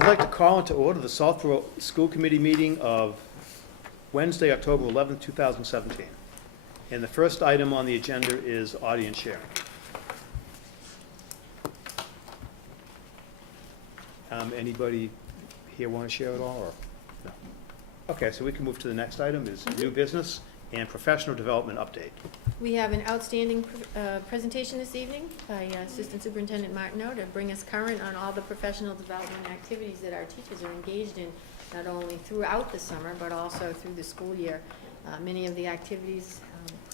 I'd like to call into order the Southborough School Committee meeting of Wednesday, October 11th, 2017. And the first item on the agenda is audience sharing. Anybody here want to share at all, or no? Okay, so we can move to the next item, is new business and professional development update. We have an outstanding presentation this evening by Assistant Superintendent Martineau to bring us current on all the professional development activities that our teachers are engaged in, not only throughout the summer, but also through the school year. Many of the activities,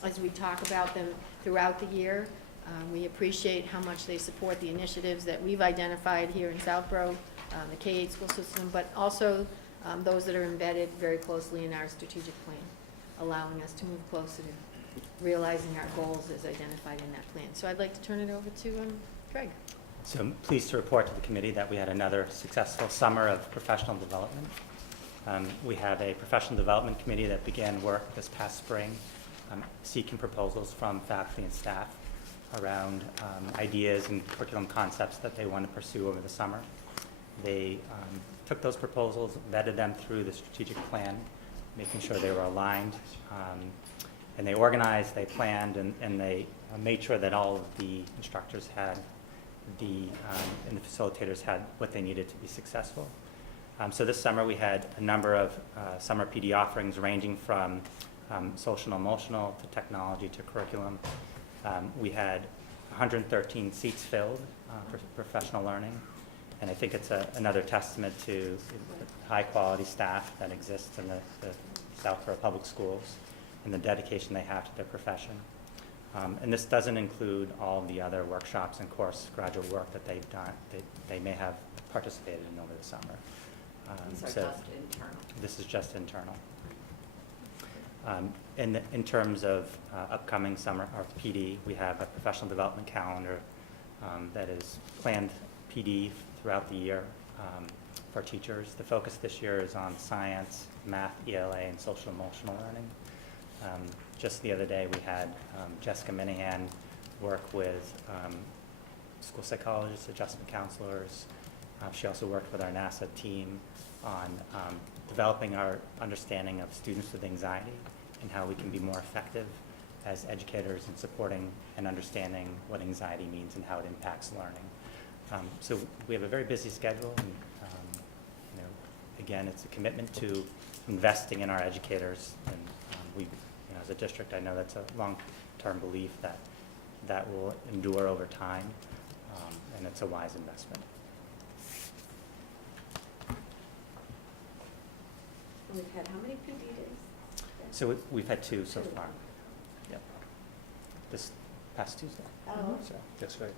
as we talk about them throughout the year, we appreciate how much they support the initiatives that we've identified here in Southborough, the K-8 school system, but also those that are embedded very closely in our strategic plan, allowing us to move closer to realizing our goals as identified in that plan. So I'd like to turn it over to Greg. So I'm pleased to report to the committee that we had another successful summer of professional development. We have a professional development committee that began work this past spring, seeking proposals from faculty and staff around ideas and curriculum concepts that they want to pursue over the summer. They took those proposals, vetted them through the strategic plan, making sure they were aligned, and they organized, they planned, and they made sure that all of the instructors had and the facilitators had what they needed to be successful. So this summer we had a number of summer PD offerings ranging from social and emotional to technology to curriculum. We had 113 seats filled for professional learning, and I think it's another testament to the high quality staff that exists in the Southborough Public Schools and the dedication they have to their profession. And this doesn't include all of the other workshops and course graduate work that they've done, they may have participated in over the summer. These are so just internal. This is just internal. In terms of upcoming summer or PD, we have a professional development calendar that is planned PD throughout the year for teachers. The focus this year is on science, math, ELA, and social emotional learning. Just the other day we had Jessica Minahan work with school psychologists, adjustment counselors. She also worked with our NASA team on developing our understanding of students with anxiety and how we can be more effective as educators in supporting and understanding what anxiety means and how it impacts learning. So we have a very busy schedule, and again, it's a commitment to investing in our educators, and we, as a district, I know that's a long-term belief that will endure over time, and it's a wise investment. We've had how many PD days? So we've had 2 so far. Yep. This past Tuesday. Oh. So That's right.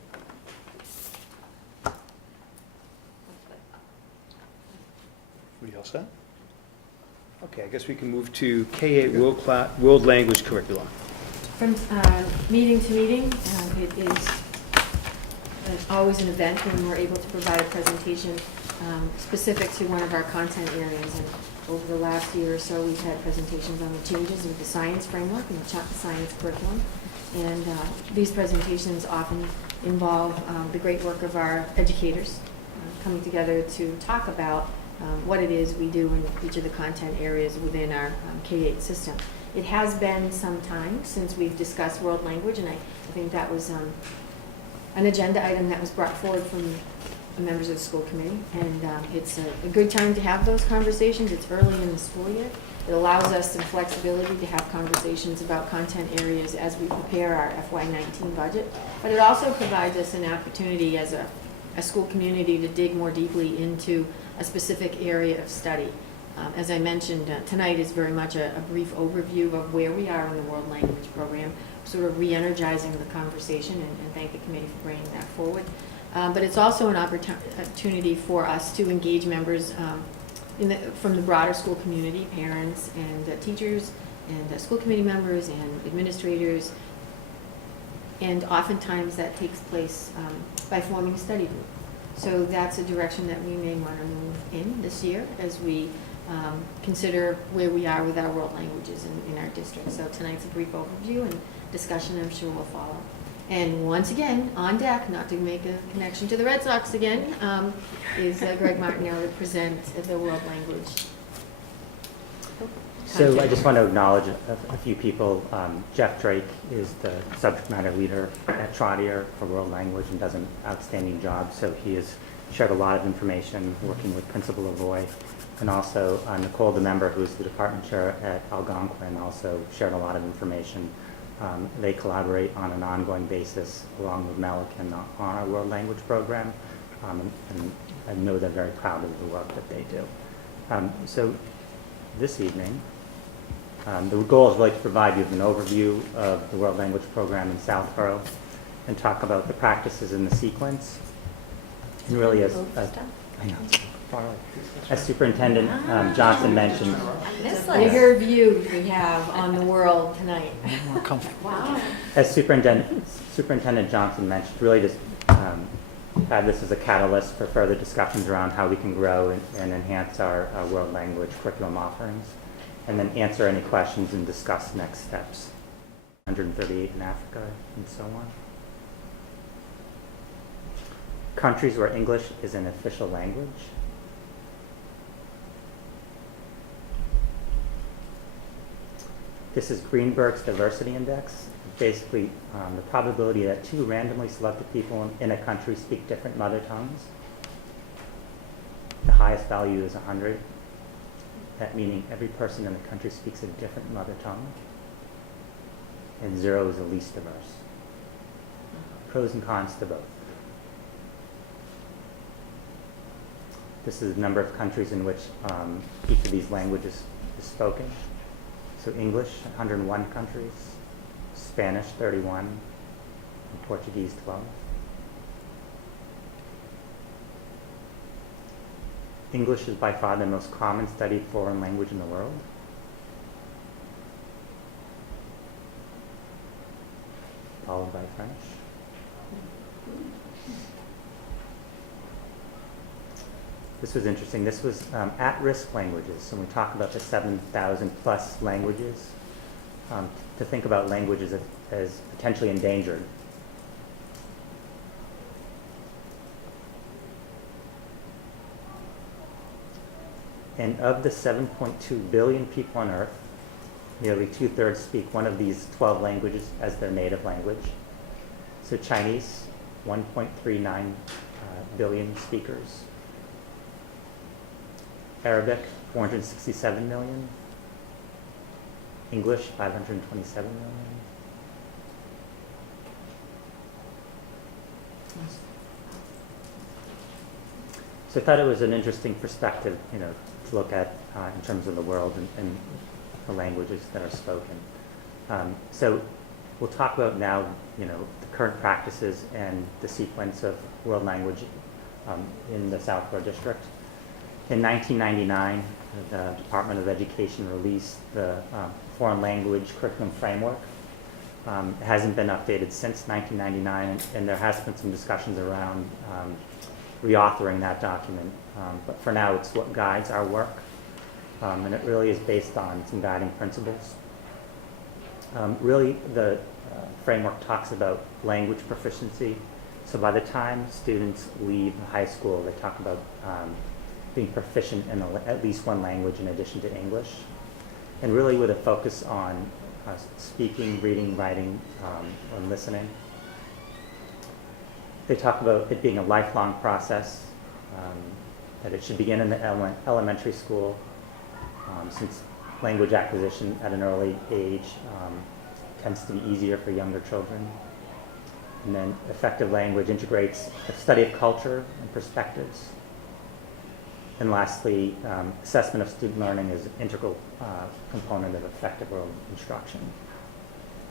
We all set? Okay, I guess we can move to K-8 World Language Curriculum. From meeting to meeting, it is always an event when we're able to provide a presentation specific to one of our content areas. And over the last year or so, we've had presentations on the changes with the science framework and the science curriculum. And these presentations often involve the great work of our educators coming together to talk about what it is we do in each of the content areas within our K-8 system. It has been some time since we've discussed world language, and I think that was an agenda item that was brought forward from the members of the school committee, and it's a good time to have those conversations. It's early in the school year. It allows us some flexibility to have conversations about content areas as we prepare our FY19 budget, but it also provides us an opportunity as a school community to dig more deeply into a specific area of study. As I mentioned, tonight is very much a brief overview of where we are in the world language program, sort of re-energizing the conversation, and thank the committee for bringing that forward. But it's also an opportunity for us to engage members from the broader school community, parents and teachers and school committee members and administrators, and oftentimes that takes place by forming a study group. So that's a direction that we may want to move in this year as we consider where we are with our world languages in our district. So tonight's a brief overview, and discussion I'm sure will follow. And once again, on deck, not to make a connection to the Red Sox again, is Greg Martinelli to present the world language. So I content. just want to acknowledge a few people. Jeff Drake is the subject matter leader at Trottier for world language and does an outstanding job. So he has shared a lot of information working with Principal Lavoie. And also Nicole, the member who's the department chair at Algonquin, also shared a lot of information. They collaborate on an ongoing basis along with Melican on our world language program. And I know they're very proud of the work that they do. So this evening, the goal is really to provide you with an overview of the world language program in Southborough and talk about the practices in the sequence. And really, as I know, far away. As Superintendent Johnson mentioned, It's a bigger view we have on the world tonight. Wow. as Superintendent Johnson mentioned, really just have this as a catalyst for further discussions around how we can grow and enhance our world language curriculum offerings, and then answer any questions and discuss next steps. 138 in Africa and so on. Countries where English is an official language. This is Greenberg's diversity index. Basically, the probability that two randomly selected people in a country speak different mother tongues. The highest value is 100. That meaning every person in the country speaks a different mother tongue. And 0 is the least diverse. Pros and cons to both. This is the number of countries in which each of these languages is spoken. So English, 101 countries, Spanish, 31, and Portuguese, 12. English is by far the most common studied foreign language in the world. Followed by French. This was interesting. This was at-risk languages. So when we talk about the 7,000 plus languages, to think about languages as potentially endangered. And of the 7.2 billion people on Earth, nearly 2/3 speak one of these 12 languages as their native language. So Chinese, 1.39 billion speakers. Arabic, 467 million. English, 527 million. So I thought it was an interesting perspective, to look at in terms of the world and the languages that are spoken. So we'll talk about now, the current practices and the sequence of world language in the Southborough district. In 1999, the Department of Education released the Foreign Language Curriculum Framework. It hasn't been updated since 1999, and there has been some discussions around reauthoring that document. But for now, it's what guides our work, and it really is based on some guiding principles. Really, the framework talks about language proficiency. So by the time students leave high school, they talk about being proficient in at least one language in addition to English, and really with a focus on speaking, reading, writing, and listening. They talk about it being a lifelong process, that it should begin in the elementary school, since language acquisition at an early age tends to be easier for younger children. And then effective language integrates a study of culture and perspectives. And lastly, assessment of student learning is an integral component of effective world instruction.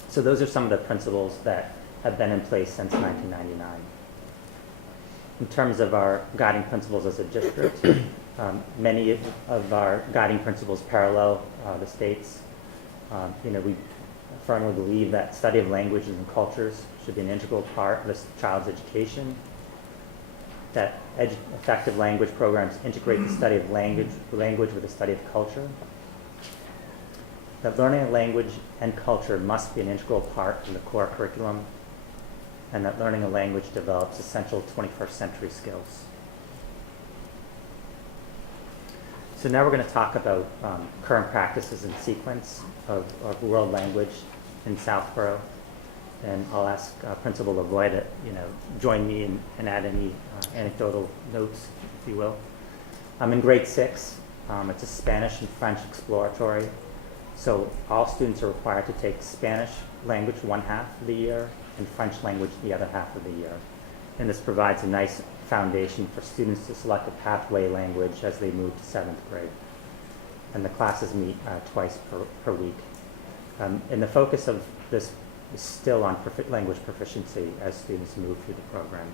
So those are some of the principles that have been in place since 1999. In terms of our guiding principles as a district, many of our guiding principles parallel the state's. We firmly believe that study of languages and cultures should be an integral part of a child's education, that effective language programs integrate the study of language with the study of culture, that learning a language and culture must be an integral part of the core curriculum, and that learning a language develops essential 21st century skills. So now we're going to talk about current practices and sequence of world language in Southborough. And I'll ask Principal Lavoie to, join me and add any anecdotal notes, if you will. In grade 6, it's a Spanish and French exploratory. So all students are required to take Spanish language one half of the year and French language the other half of the year. And this provides a nice foundation for students to select a pathway language as they move to 7th grade. And the classes meet twice per week. And the focus of this is still on language proficiency as students move through the program.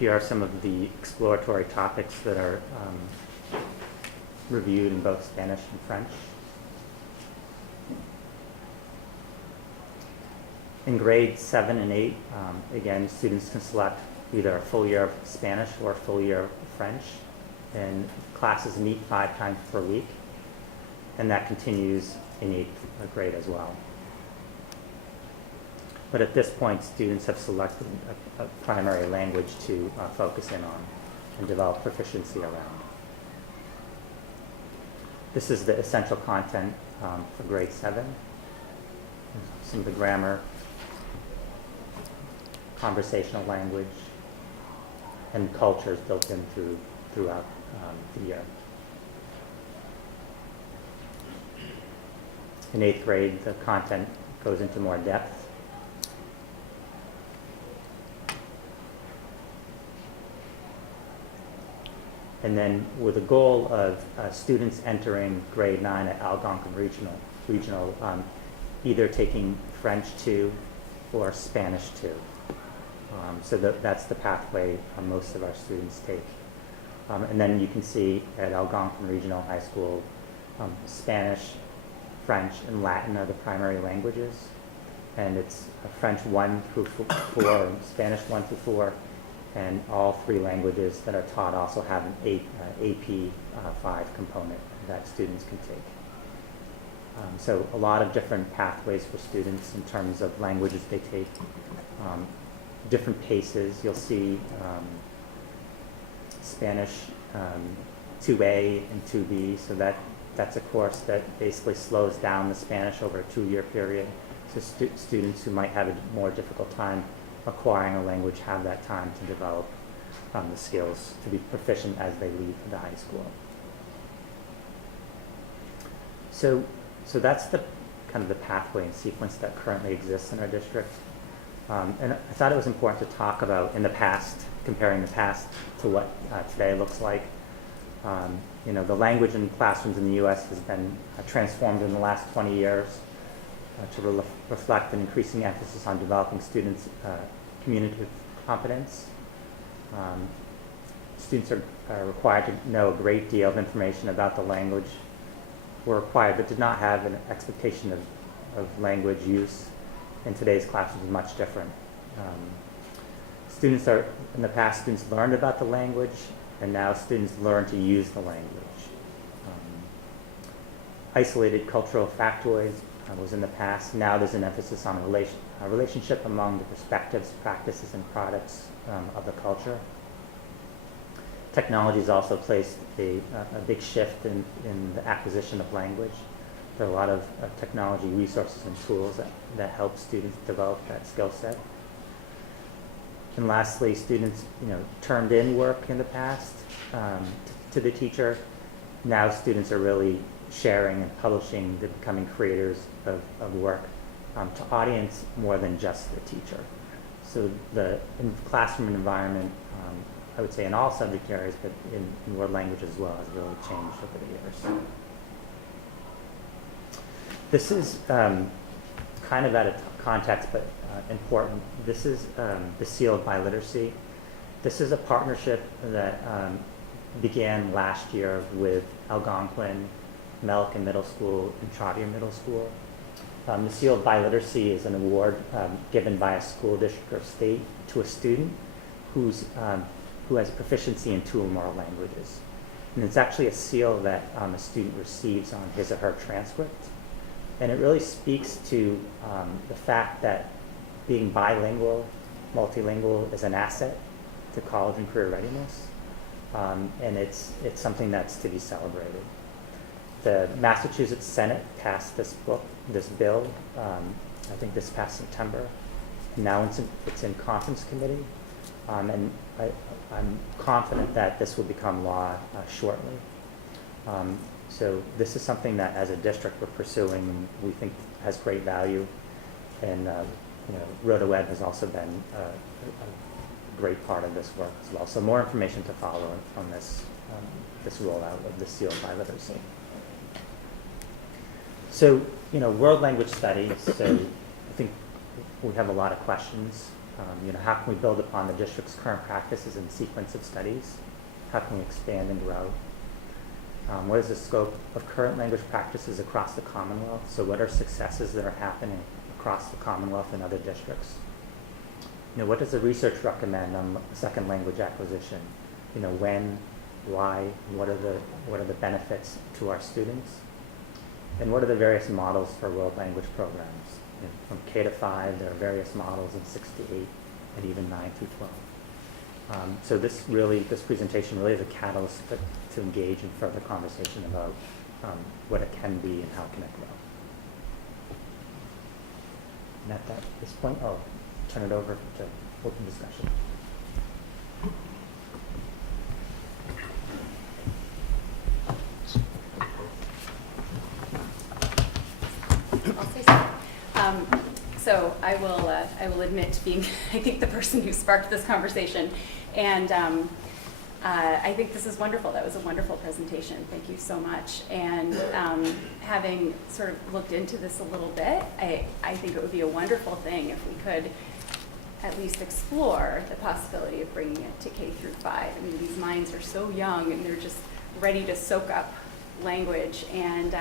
Here are some of the exploratory topics that are reviewed in both Spanish and French. In grades 7 and 8, again, students can select either a full year of Spanish or a full year of French, and classes meet 5 times per week, and that continues in 8th grade as well. But at this point, students have selected a primary language to focus in on and develop proficiency around. This is the essential content for grade 7. Some of the grammar, conversational language, and culture is built in throughout the year. In 8th grade, the content goes into more depth. And then with the goal of students entering grade 9 at Algonquin Regional, either taking French 2 or Spanish 2. So that's the pathway most of our students take. And then you can see at Algonquin Regional High School, Spanish, French, and Latin are the primary languages. And it's French 1 through 4, and Spanish 1 through 4, and all 3 languages that are taught also have an AP 5 component that students can take. So a lot of different pathways for students in terms of languages they take, different paces. You'll see Spanish 2A and 2B, so that's a course that basically slows down the Spanish over a 2-year period. So students who might have a more difficult time acquiring a language have that time to develop the skills to be proficient as they leave the high school. So that's the kind of the pathway and sequence that currently exists in our district. And I thought it was important to talk about in the past, comparing the past to what today looks like. The language in classrooms in the U.S. has been transformed in the last 20 years to reflect an increasing emphasis on developing students' communicative competence. Students are required to know a great deal of information about the language, were required, but did not have an expectation of language use. In today's classroom is much different. In the past, students learned about the language, and now students learn to use the language. Isolated cultural factoids was in the past. Now there's an emphasis on a relationship among the perspectives, practices, and products of the culture. Technology has also placed a big shift in the acquisition of language. There are a lot of technology resources and tools that help students develop that skill set. And lastly, students turned in work in the past to the teacher. Now students are really sharing and publishing, they're becoming creators of work to audience more than just the teacher. So the classroom environment, I would say in all subject areas, but in world language as well, has really changed over the years. This is kind of out of context, but important. This is the Seal of Biliteracy. This is a partnership that began last year with Algonquin, Millikan Middle School, and Trottier Middle School. The Seal of Biliteracy is an award given by a school district or state to a student who has proficiency in 2 or more languages. And it's actually a seal that a student receives on his or her transcript. And it really speaks to the fact that being bilingual, multilingual is an asset to college and career readiness. And it's something that's to be celebrated. The Massachusetts Senate passed this bill, I think this past September. And now it's in conference committee. And I'm confident that this will become law shortly. So this is something that as a district we're pursuing and we think has great value. And RotaWeb has also been a great part of this work as well. So more information to follow on this rollout of the sealed biliteracy. So, world language studies, so I think we have a lot of questions. How can we build upon the district's current practices and sequence of studies? How can we expand and grow? What is the scope of current language practices across the Commonwealth? So what are successes that are happening across the Commonwealth and other districts? What does the research recommend on second language acquisition? When, why, what are the benefits to our students? And what are the various models for world language programs? From K to 5, there are various models in 6 to 8, and even 9 through 12. So this presentation really is a catalyst to engage in further conversation about what it can be and how can it grow. And at this point, I'll turn it over to open discussion. I'll say something. So I will admit to being, I think, the person who sparked this conversation. And I think this is wonderful. That was a wonderful presentation. Thank you so much. And having sort of looked into this a little bit, I think it would be a wonderful thing if we could at least explore the possibility of bringing it to K through 5. I mean, these minds are so young and they're just ready to soak up language, and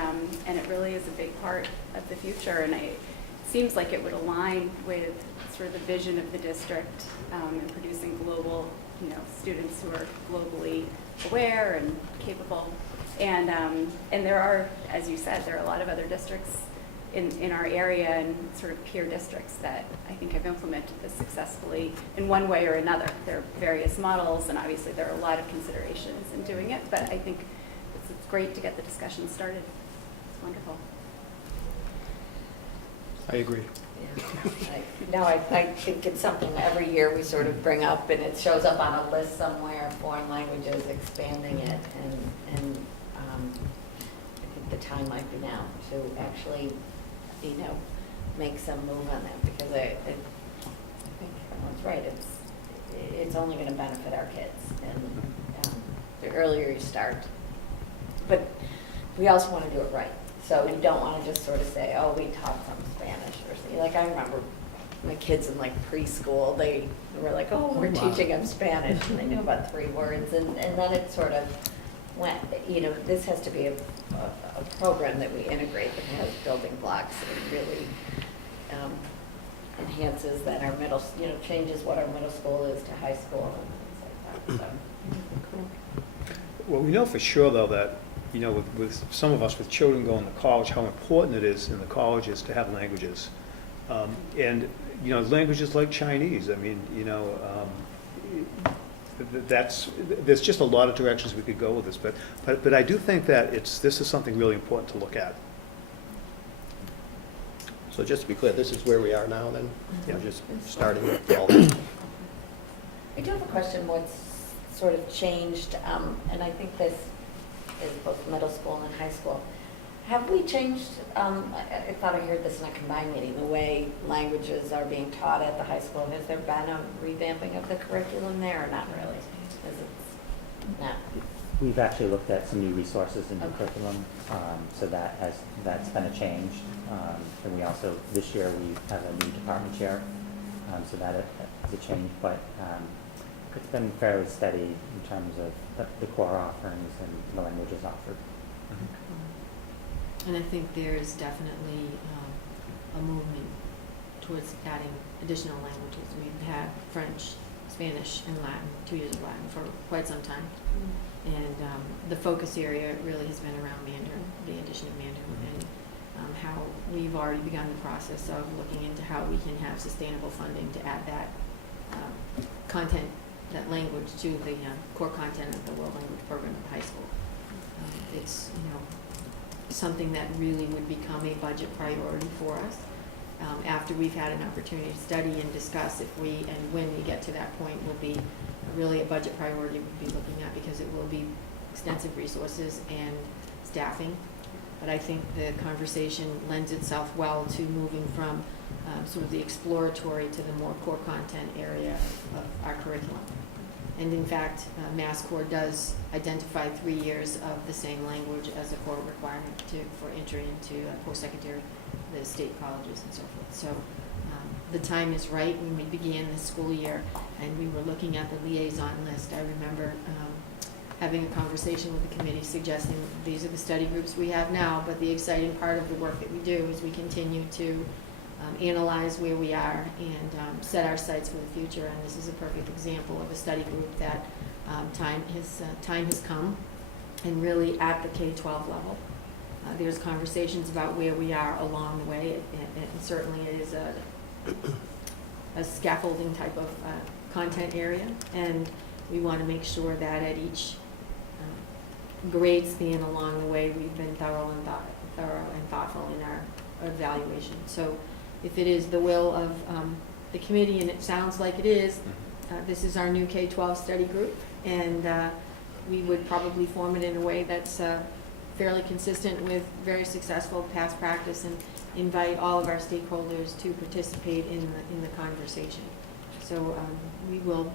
it really is a big part of the future. And it seems like it would align with sort of the vision of the district in producing global, students who are globally aware and capable. And there are, as you said, there are a lot of other districts in our area and sort of peer districts that I think have implemented this successfully in one way or another. There are various models, and obviously there are a lot of considerations in doing it, but I think it's great to get the discussion started. It's wonderful. I agree. No, I think it's something every year we sort of bring up, and it shows up on a list somewhere, foreign languages, expanding it, and I think the time might be now to actually, make some move on that, because I think everyone's right. It's only going to benefit our kids, and the earlier you start. But we also want to do it right. So we don't want to just sort of say, oh, we taught some Spanish or something. Like, I remember my kids in preschool, they were like, oh, we're teaching them Spanish, and they knew about 3 words, and then it sort of went, this has to be a program that we integrate that has building blocks and really enhances that our middle, changes what our middle school is to high school and things like that. So. Well, we know for sure, though, that with some of us with children going to college, how important it is in the colleges to have languages. And languages like Chinese, I mean, there's just a lot of directions we could go with this, but I do think that this is something really important to look at. So just to be clear, this is where we are now then? Yeah. We're just starting with all that. I do have a question. What's sort of changed, and I think this is both middle school and high school. Have we changed, I thought I heard this in a combined meeting, the way languages are being taught at the high school? Has there been a revamping of the curriculum there, or not really? Is it not? We've actually looked at some new resources in the curriculum, so that's been a change. And we also, this year, we have a new department chair, so that is a change, but it's been fairly steady in terms of the core offerings and the languages offered. And I think there's definitely a movement towards adding additional languages. We've had French, Spanish, and Latin, 2 years of Latin for quite some time. And the focus area really has been around Mandarin, the addition of Mandarin. And how we've already begun the process of looking into how we can have sustainable funding to add that content, that language to the core content of the world language program at high school. It's, something that really would become a budget priority for us. After we've had an opportunity to study and discuss if we, and when we get to that point, will be really a budget priority we'll be looking at, because it will be extensive resources and staffing. But I think the conversation lends itself well to moving from sort of the exploratory to the more core content area of our curriculum. And in fact, MassCore does identify 3 years of the same language as a core requirement for entry into post-secondary, the state colleges and so forth. So the time is right when we began this school year and we were looking at the liaison list. I remember having a conversation with the committee suggesting these are the study groups we have now, but the exciting part of the work that we do is we continue to analyze where we are and set our sights for the future. And this is a perfect example of a study group that time has come, and really at the K-12 level. There's conversations about where we are along the way, and certainly it is a scaffolding type of content area, and we want to make sure that at each grade span along the way we've been thorough and thoughtful in our evaluation. So if it is the will of the committee, and it sounds like it is, this is our new K-12 study group, and we would probably form it in a way that's fairly consistent with very successful past practice, and invite all of our stakeholders to participate in the conversation. So we will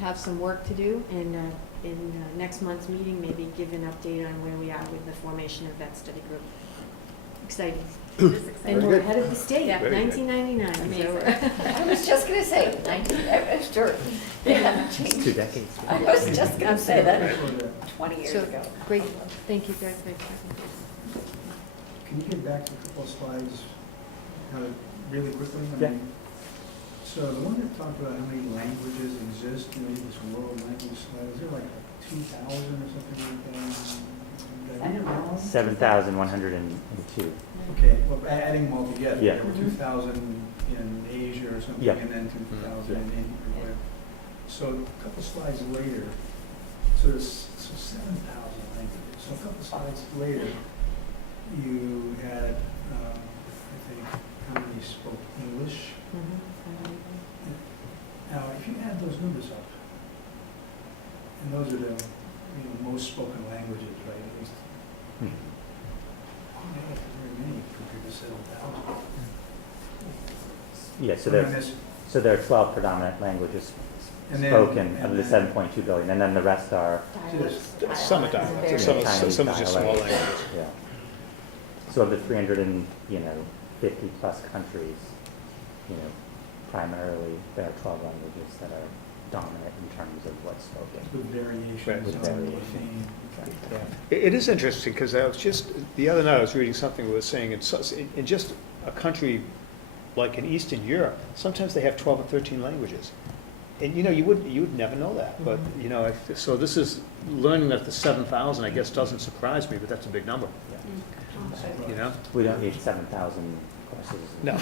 have some work to do, and in next month's meeting, maybe give an update on where we are with the formation of that study group. Exciting. It is exciting. And we're ahead of the state, Yeah. Very good. 1999. Amazing. I was just gonna say, 19, sure, they haven't It's changed. 2 decades. I was just gonna say that So, 20 years So, ago. great, thank you, Greg, great presentation. Can you get back to a couple of slides, really quickly? Yeah. So the one that talked about how many languages exist, this world language slide, is there like 2,000 or something like that? I don't know. 7,102. Okay, well, adding them all together. Yeah. There were 2,000 in Asia or something, Yeah. and then 2,000 in Yeah. India or whatever. So a couple slides later, so there's 7,000 languages. So a couple slides later, you had, I think, how many spoke English? Now, if you add those numbers up, and those are the most spoken languages, right? At least, not very many compared to 7,000. Yeah, so What am I there's, missing? so there are 12 predominant languages And then- spoken and of the then- 7.2 billion, and then the rest are Some are dialects, some are just small Chinese languages. dialects. Yeah. So of the 350 plus countries, primarily there are 12 languages that are dominant in terms of what's spoken. With variations. Right. With on variation. the- It is interesting, because I was just, the other night I was reading something that was saying in just a country like in Eastern Europe, sometimes they have 12 or 13 languages. And, you would never know that, but, so this is, learning that the 7,000, I guess, doesn't surprise me, but that's a big number, We don't need 7,000 courses. No.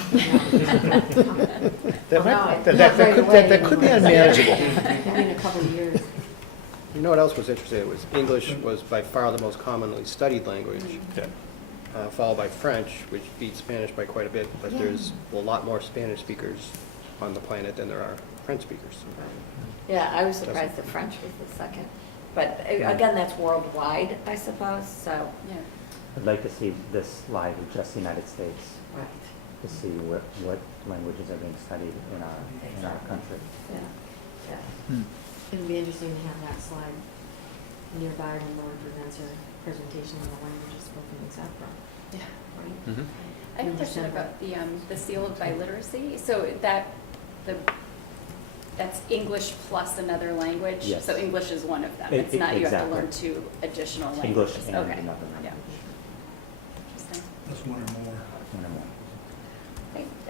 Well, That could be unmanageable. Maybe in a couple of years. You know what else was interesting? It was English was by far the most commonly studied language, Yeah. followed by French, which beats Spanish by quite a bit, but Yeah. there's a lot more Spanish speakers on the planet than there are French speakers. Yeah, I was surprised that French was the second. But again, that's worldwide, I suppose, so. Yeah. I'd like to see this live with just the United States, Right. to see what languages are being studied in our country. Yeah. It'll be interesting to have that slide nearby when Lauren presents her presentation on the languages spoken in Southborough. Yeah. Right? Mhm. I have a question about the seal of biliteracy. So that's English plus another language? Yes. So English is one of them. It's not you have to Exactly. learn 2 additional English languages. and Okay. another Yeah. language. Interesting. That's one or more. One or more.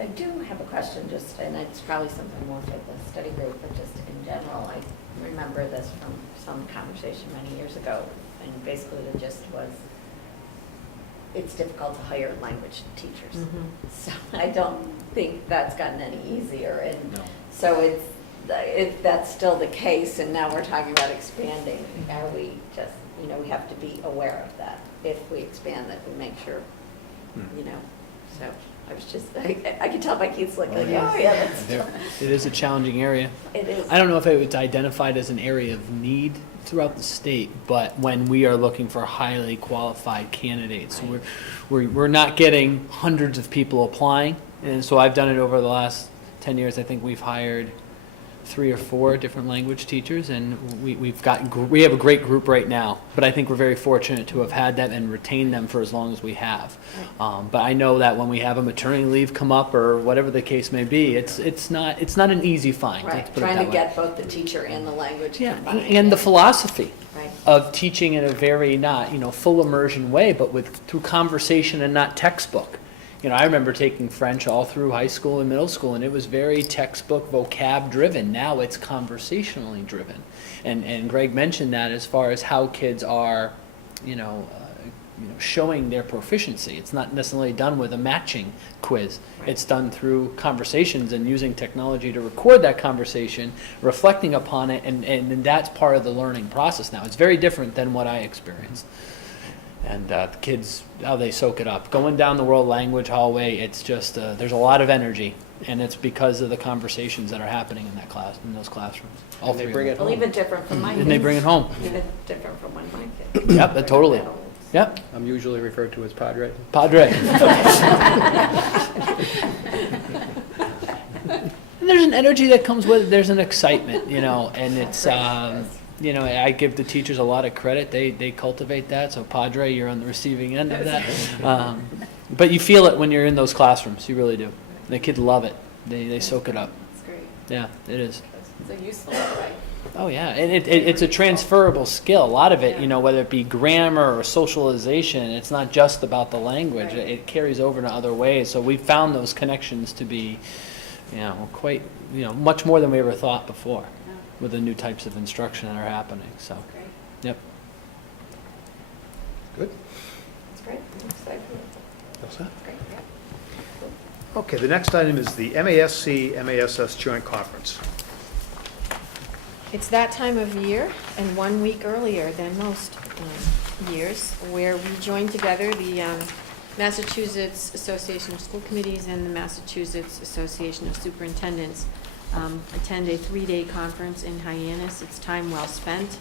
I do have a question, just, and it's probably something more for the study group, but just in general, I remember this from some conversation many years ago, and basically the gist was it's difficult to hire language teachers. Mhm. So I don't think that's gotten any easier, and No. so if that's still the case, and now we're talking about expanding, are we just, we have to be aware of that. If we expand, that we make sure, so I was just, I can tell by Keith's look, like, oh, yeah, that's, There- It is a challenging area. it is. I don't know if it was identified as an area of need throughout the state, but when we are looking for highly qualified candidates, we're not getting hundreds of people applying. And so I've done it over the last 10 years. I think we've hired 3 or 4 different language teachers, and we have a great group right now. But I think we're very fortunate to have had them and retained them for as long as we have. But I know that when we have a maternity leave come up or whatever the case may be, it's not an easy find. let's Right, put it trying that to way. get both the teacher and the language Yeah, combined. and the philosophy Right. of teaching in a very not, full immersion way, but through conversation and not textbook. I remember taking French all through high school and middle school, and it was very textbook vocab driven. Now it's conversationally driven. And Greg mentioned that as far as how kids are, showing their proficiency. It's not necessarily done with a matching quiz. It's done through conversations and using technology to record that conversation, reflecting upon it, and that's part of the learning process now. It's very different than what I experienced. And the kids, how they soak it up. Going down the world language hallway, it's just, there's a lot of energy, and it's because of the conversations that are happening in those classrooms. All And they three of bring them. it Well, home. even different from my kids. And they bring it home. Even different from when my kids. Yep, totally. Yep, I'm usually referred to as Padre. Padre. And there's an energy that comes with it. There's an excitement, and it's, I give the teachers a lot of credit. They cultivate that. So Padre, you're on the receiving end of that. But you feel it when you're in those classrooms. You really do. The kids love it. They soak it up. It's great. Yeah, it is. So useful that way. Oh, yeah, and it's a transferable skill. A lot of it, Yeah. whether it be grammar or socialization, it's not just about the language. Right. It carries over to other ways. So we found those connections to be, quite, much more than we ever thought before Yeah, with the new types of instruction that are happening. So, great. yep. Good. That's great. I'm excited. All set? Great, yeah. Okay, the next item is the MASC-MASS Joint Conference. It's that time of year, and 1 week earlier than most years, where we join together the Massachusetts Association of School Committees and the Massachusetts Association of Superintendents attend a 3-day conference in Hyannis. It's time well spent.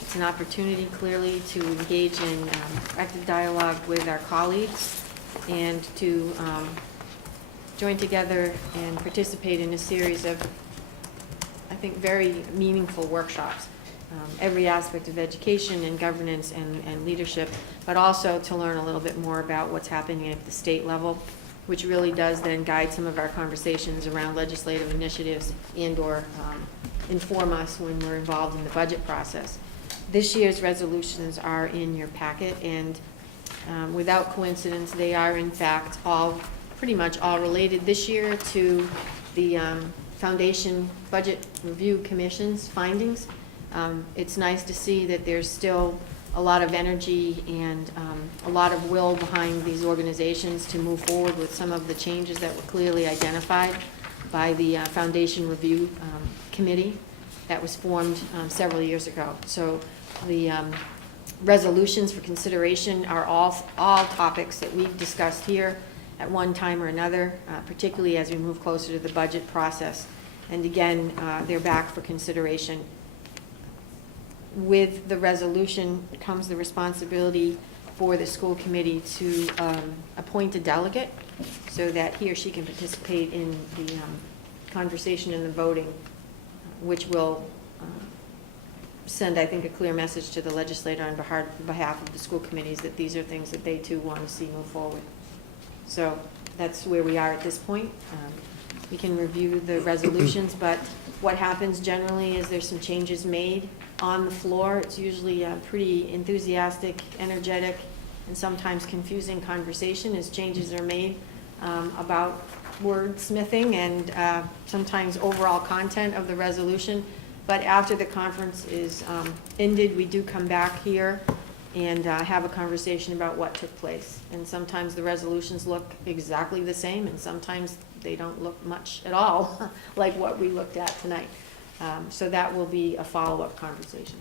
It's an opportunity clearly to engage in active dialogue with our colleagues and to join together and participate in a series of, I think, very meaningful workshops. Every aspect of education and governance and leadership, but also to learn a little bit more about what's happening at the state level, which really does then guide some of our conversations around legislative initiatives and/or inform us when we're involved in the budget process. This year's resolutions are in your packet, and without coincidence, they are in fact pretty much all related this year to the Foundation Budget Review Commission's findings. It's nice to see that there's still a lot of energy and a lot of will behind these organizations to move forward with some of the changes that were clearly identified by the Foundation Review Committee that was formed several years ago. So the resolutions for consideration are all topics that we've discussed here at one time or another, particularly as we move closer to the budget process. And again, they're back for consideration. With the resolution comes the responsibility for the school committee to appoint a delegate so that he or she can participate in the conversation and the voting, which will send, I think, a clear message to the legislator on behalf of the school committees that these are things that they too want to see move forward. So that's where we are at this point. We can review the resolutions, but what happens generally is there's some changes made on the floor. It's usually a pretty enthusiastic, energetic, and sometimes confusing conversation as changes are made about wordsmithing and sometimes overall content of the resolution. But after the conference is ended, we do come back here and have a conversation about what took place. And sometimes the resolutions look exactly the same, and sometimes they don't look much at all like what we looked at tonight. So that will be a follow-up conversation.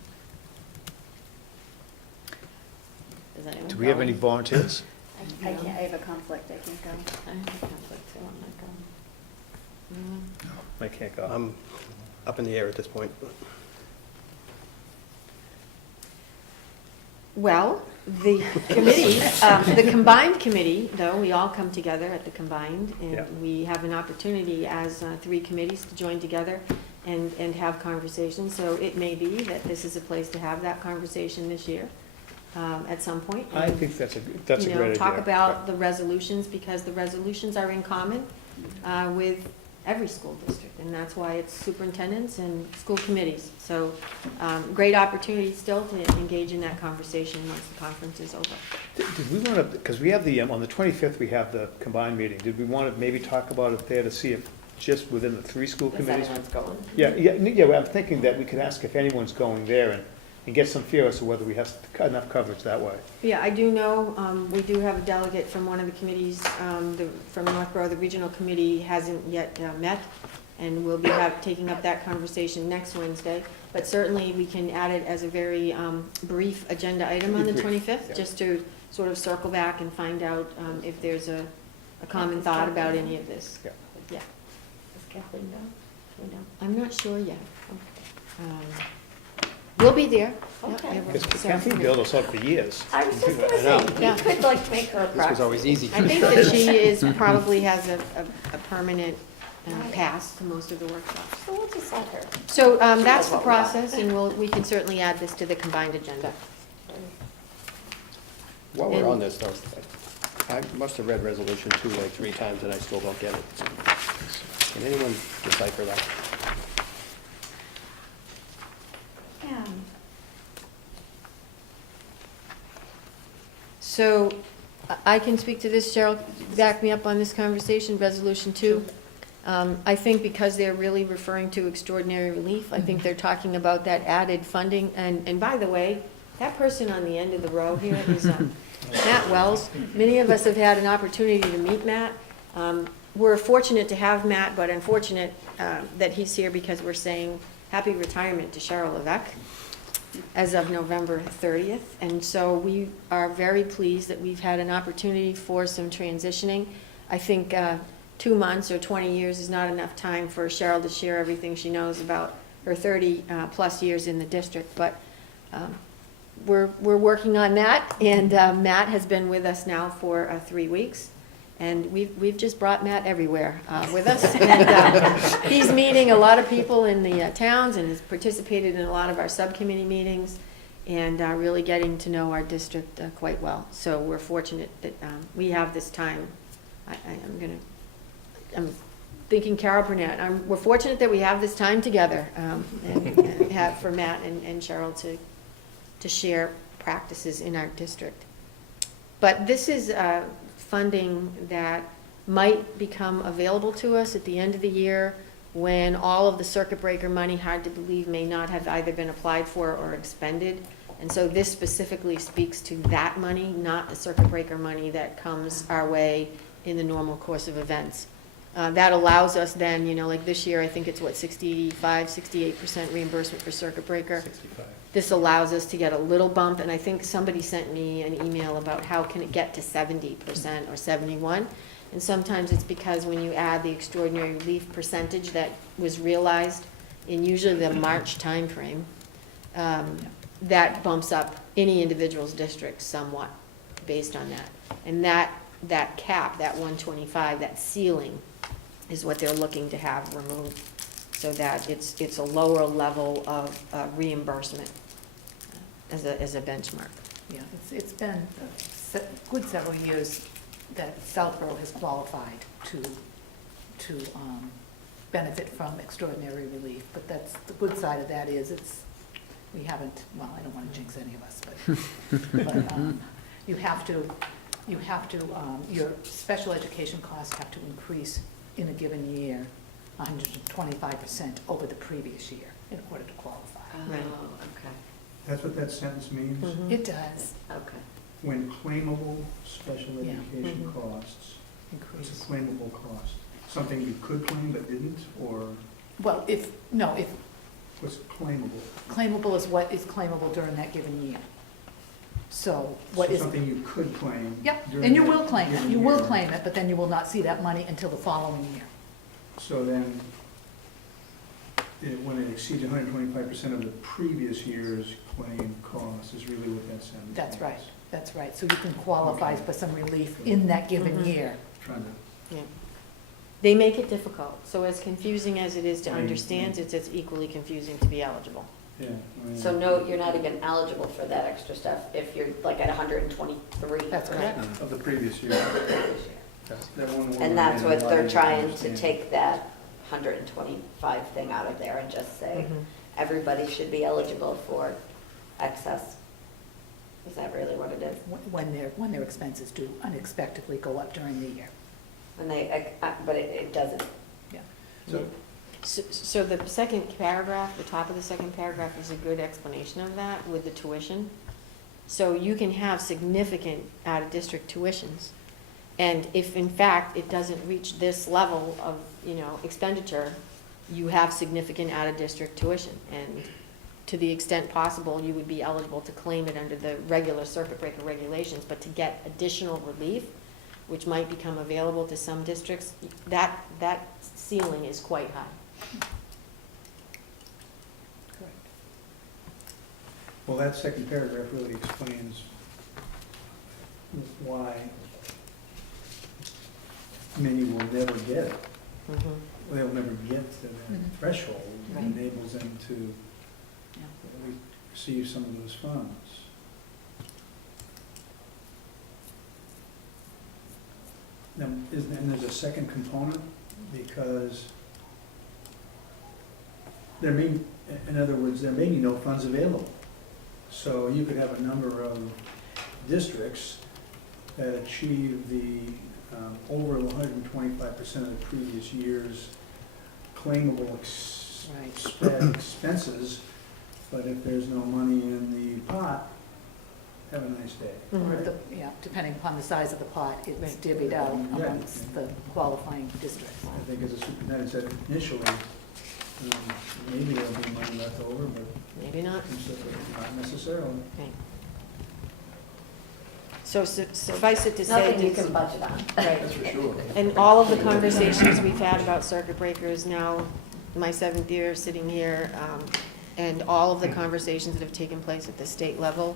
Is anyone Do we have any going? volunteers? I can't, I have a conflict, I can't go. I have a conflict, so I'm not going. I can't go. I'm up in the air at this point. Well, the committee, the combined committee, though, we all come together at the combined, Yeah. and we have an opportunity as three committees to join together and have conversations. So it may be that this is a place to have that conversation this year, at some point. I and, think that's a great idea. you know, talk about the resolutions, because the resolutions are in common with every school district, and that's why it's superintendents and school committees. So, great opportunity still to engage in that conversation once the conference is over. Did we want to, because we have the, on the 25th, we have the combined meeting. Did we want to maybe talk about it there to see if just within the three school If committees? anyone's going. Yeah, well, I'm thinking that we could ask if anyone's going there and get some feel as to whether we have enough coverage that way. Yeah, I do know, we do have a delegate from one of the committees, from Northborough. The regional committee hasn't yet met, and we'll be taking up that conversation next Wednesday. But certainly, we can add it as a very brief agenda item on the Brief, 25th, yeah. just to sort of circle back and find out if there's a common thought about any of this. Yeah. Yeah, Is Kathleen going? Do we know? I'm not sure yet. We'll be there. Yeah, Okay. yeah, we're- Because so- Kathleen built us up for years. I was just gonna I know. say, Yeah. you could like make her a This was proxy. always easy. I think that she is, probably has a permanent pass to most of the workshops. So we'll just let her. So that's knows the what we want. process, and we can certainly add this to the combined agenda. While we're on this, though, I must have read Resolution 2 like 3 times, and I still don't get it. Can anyone decipher that? Yeah. So I can speak to this, Cheryl, back me up on this conversation, Resolution 2. I think because they're really referring to extraordinary relief, I think they're talking about that added funding. And by the way, that person on the end of the row here is Matt Wells. Many of us have had an opportunity to meet Matt. We're fortunate to have Matt, but unfortunate that he's here because we're saying happy retirement to Cheryl Levesque as of November 30th. And so we are very pleased that we've had an opportunity for some transitioning. I think 2 months or 20 years is not enough time for Cheryl to share everything she knows about her 30-plus years in the district. But we're working on that, and Matt has been with us now for 3 weeks. And we've just brought Matt everywhere with us. And he's meeting a lot of people in the towns and has participated in a lot of our subcommittee meetings and really getting to know our district quite well. So we're fortunate that we have this time. I'm thinking Carol Burnett. We're fortunate that we have this time together and have for Matt and Cheryl to share practices in our district. But this is funding that might become available to us at the end of the year when all of the circuit breaker money, hard to believe, may not have either been applied for or expended. And so this specifically speaks to that money, not the circuit breaker money that comes our way in the normal course of events. That allows us then, you know, like this year, I think it's what, 65, 68% reimbursement for circuit breaker. 65. This allows us to get a little bump, and I think somebody sent me an email about how can it get to 70% or 71%. And sometimes it's because when you add the extraordinary relief percentage that was realized in usually the March timeframe, that bumps up any individual's district somewhat based on that. And that cap, that 125, that ceiling, is what they're looking to have removed, so that it's a lower level of reimbursement as a benchmark. Yeah, it's been a good several years that Southborough has qualified to benefit from extraordinary relief, but that's, the good side of that is we haven't, well, I don't want to jinx any of us, but you have to, your special education costs have to increase in a given year 125% over the previous year in order to qualify. Oh, Right. okay. That's what that sentence means? Mhm. It does Okay. When claimable special Yeah. education Mhm. costs, what's increase. a claimable cost? Something you could claim but didn't, or Well, if what's claimable? claimable is what is claimable during that given year. So what So is, something you could claim. yep, during and you that will claim it, given you will year. claim it, but then you will not see that money until the following year. So then, when it exceeds 125% of the previous year's claim cost is really what that sentence That's means. right, that's right. So you can qualify Okay. for some relief in that given Mhm. year. Trying to, Yeah. They make it difficult, so as confusing as it is to Right. understand, it's as equally confusing to be eligible. yeah. So no, you're not even eligible for that extra stuff if you're like at 123. That's correct. Of the previous year. That one word And that's made what it a lot they're easier to trying to understand. take that 125 thing out of there and just say, Mhm. everybody should be eligible for excess. Is that really what it is? When their expenses do unexpectedly go up during the year. When they, but it doesn't. Yeah. So, So the second paragraph, the top of the second paragraph is a good explanation of that with the tuition. So you can have significant out-of-district tuitions. And if in fact it doesn't reach this level of, expenditure, you have significant out-of-district tuition. And to the extent possible, you would be eligible to claim it under the regular circuit breaker regulations. But to get additional relief, which might become available to some districts, that ceiling is quite high. Correct. well, that second paragraph really explains why many will never get it. Mhm. They'll never get to that Mhm. threshold that Right. enables them to Yeah. receive some of those funds. Now, and there's a second component, because there may, in other words, there may be no funds available. So you could have a number of districts that achieve the over 125% of the previous year's claimable Right. sped expenses, but if there's no money in the pot, have a nice day. Or Mhm. depending upon the size of the pot, it's Right. divvied out Yeah. amongst the qualifying districts. I think as the superintendent said initially, maybe there'll be money left over, but Maybe not. not necessarily. Right. So suffice it to say. Nothing you can budget on. Right. That's for sure. And all of the conversations we've had about circuit breakers now, my seventh year sitting here, and all of the conversations that have taken place at the state level,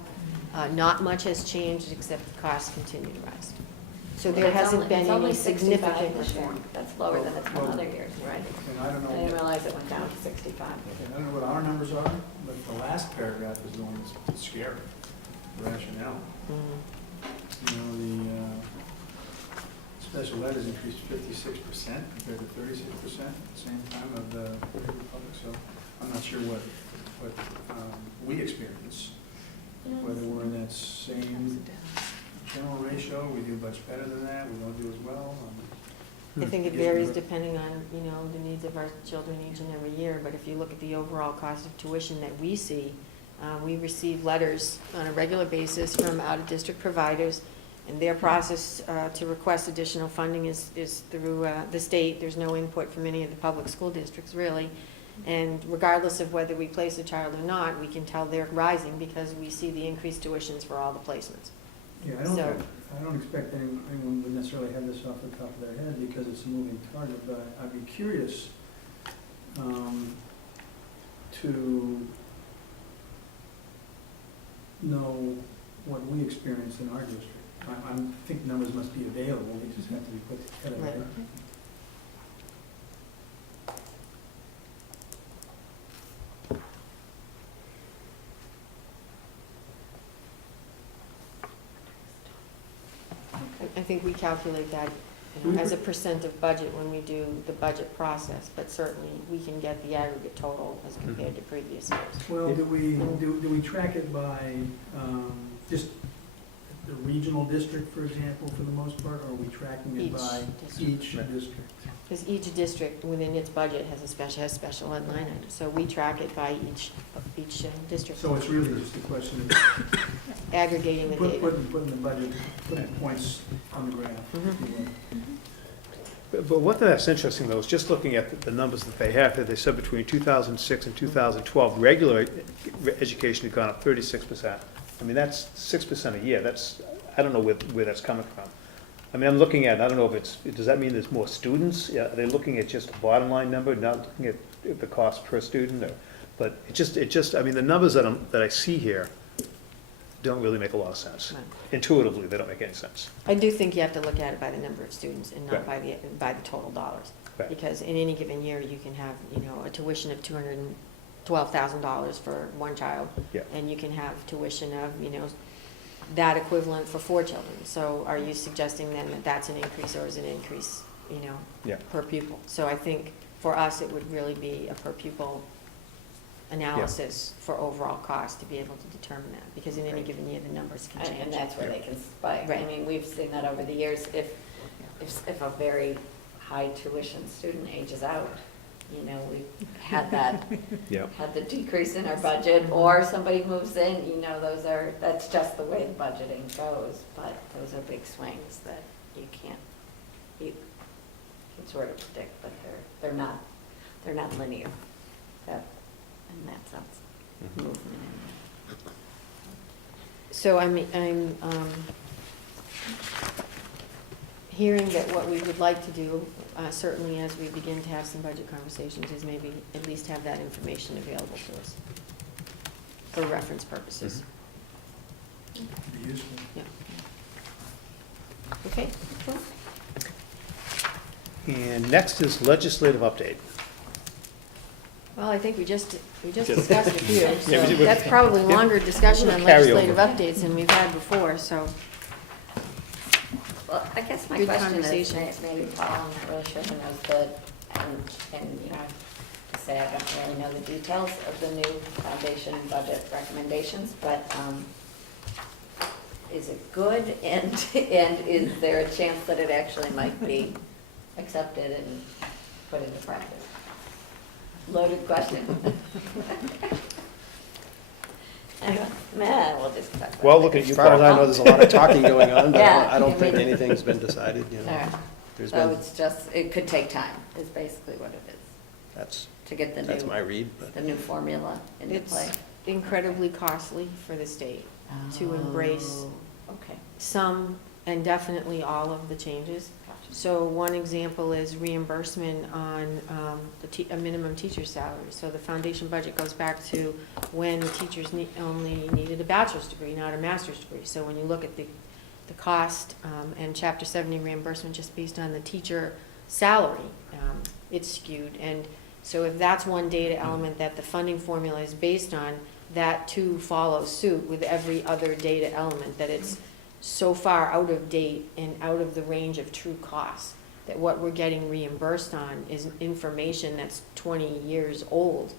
not much has changed except the costs continue to rise. So there hasn't been It's only any 65 significant this year. reform. That's lower than it's been Well, other years, right? And I don't I didn't know, realize it went down to 65. I don't know what our numbers are, but the last paragraph is the one that's scary, rationale. Mhm. The special ed has increased 56% compared to 36% at the same time of the regular public, so I'm not sure what we experience, whether we're in that same general ratio, we do much better than that, we don't do as well. I think it varies depending on, the needs of our children each and every year, but if you look at the overall cost of tuition that we see, we receive letters on a regular basis from out-of-district providers, and their process to request additional funding is through the state. There's no input from any of the public school districts, really. And regardless of whether we place a child or not, we can tell they're rising because we see the increased tuitions for all the placements. Yeah, I don't expect anyone would necessarily have this off the top of their head because it's a moving target, but I'd be curious to know what we experience in our district. I think numbers must be available, they just have to be put together, right? Right. I think we calculate that as a percent of budget when we do the budget process, but certainly we can get the aggregate total as compared to previous years. Well, do we track it by just the regional district, for example, for the most part, or are we tracking it Each by district. each district? Because each district within its budget has has special ed line item, so we track it by each district, So it's really just a question of aggregating the data. putting the budget, putting points on the graph, if you will. But one thing that's interesting, though, is just looking at the numbers that they have, that they said between 2006 and 2012, regular education had gone up 36%. I mean, that's 6% a year. That's, I don't know where that's coming from. I mean, I'm looking at, I don't know if it's, does that mean there's more students? Yeah, are they looking at just a bottom line number, not looking at the cost per student? Or, but it just, I mean, the numbers that I see here don't really make a lot of sense. Right. Intuitively, they don't make any sense. I do think you have to look at it by the number of students and not Right. by the total dollars. Right. Because in any given year, you can have, a tuition of $212,000 for one child. Yeah. And you can have tuition of, that equivalent for 4 children. So are you suggesting then that that's an increase, or is it an increase, Yeah. per pupil? So I think for us, it would really be a per pupil analysis for overall cost to be able to determine that, because in any given year, the numbers can change. And that's where they can spike. I Right. mean, we've seen that over the years. If a very high tuition student ages out, we've had that, Yeah. had the decrease in our budget, or somebody moves in, that's just the way the budgeting goes. But those are big swings that you can sort of predict, but they're not linear. In that sense, movement in there. So I'm hearing that what we would like to do, certainly as we begin to have some budget conversations, is maybe at least have that information available to us for reference purposes. Be useful. Yeah. Okay, cool. And next is legislative update. Well, I think we just discussed a few, Yeah, so we did. that's probably longer discussion on Carry legislative over. updates than we've had before, so. Well, I guess my Good question is, conversation. maybe Paul, I'm not really sure who knows and I have to say I don't really know the details of the new foundation budget recommendations, but is it good, and is there a chance that it actually might be accepted and put into practice? Loaded question. We'll just talk about it. Well, look at As you, far as I know, Paul. there's a lot of talking going on, but Yeah, I don't I think mean- anything's been decided, All right. There's So been, it's just, it could take time, is basically what it is, that's to get my the read, but. new formula into play. It's incredibly costly for the state to embrace Oh, okay. some and definitely all of the changes. Gotcha. So one example is reimbursement on a minimum teacher salary. So the foundation budget goes back to when the teachers only needed a bachelor's degree, not a master's degree. So when you look at the cost and Chapter 70 reimbursement just based on the teacher salary, it's skewed. And so if that's one data element that the funding formula is based on, that too follows suit with every other data element, that it's so far out of date and out of the range of true costs that what we're getting reimbursed on is information that's 20 years old.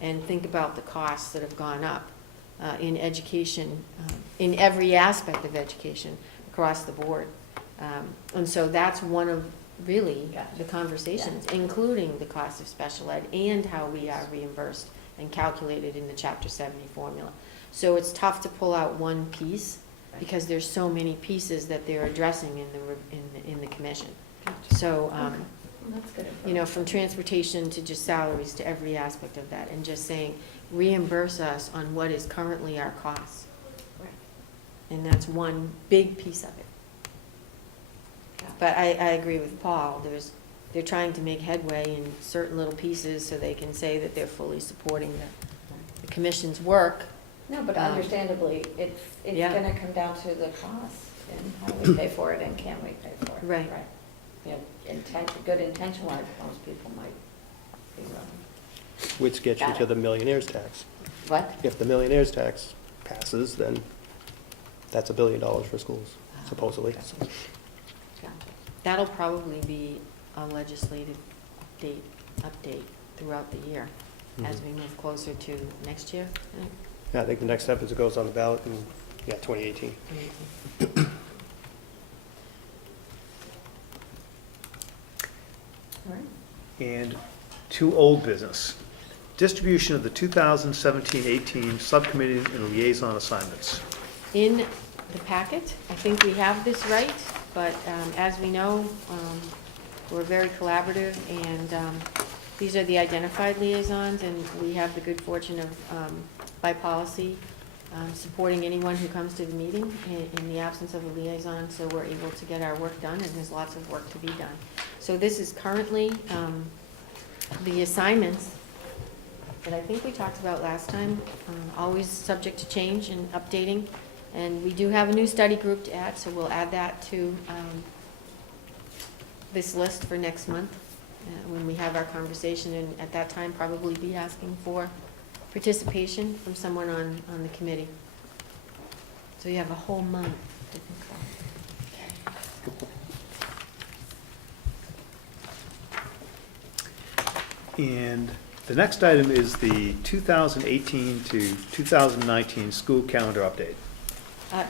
And think about the costs that have gone up in education, in every aspect of education across the board. And so that's one of really the conversations, including the cost of special ed and how we are reimbursed and calculated in the Chapter 70 formula. So it's tough to pull out one piece because there's so many pieces that they're addressing in the commission. So, Well, that's good. from transportation to just salaries to every aspect of that, and just saying, reimburse us on what is currently our costs. Right. And that's one big piece of it. But I agree with Paul, they're trying to make headway in certain little pieces so they can say that they're fully supporting the commission's work. No, but understandably, it's Yeah. gonna come down to the cost and how we pay for it and can we pay for it. Right. Good intention wise, most people might be willing. Which gets you Got to it. the millionaire's tax. What? If the millionaire's tax passes, then that's $1 billion for schools, supposedly. Gotcha. Gotcha. That'll probably be a legislative update throughout the year as Mhm. we move closer to next year. Yeah, I think the next step is it goes on the ballot in, 2018. All right. And 2 old business. Distribution of the 2017-18 subcommittee and liaison assignments. In the packet, I think we have this right, but as we know, we're very collaborative, and these are the identified liaisons, and we have the good fortune of, by policy, supporting anyone who comes to the meeting in the absence of a liaison, so we're able to get our work done, and there's lots of work to be done. So this is currently the assignments that I think we talked about last time, always subject to change and updating. And we do have a new study group to add, so we'll add that to this list for next month when we have our conversation, and at that time probably be asking for participation from someone on the committee. So you have a whole month to think about. And the next item is the 2018 to 2019 school calendar update.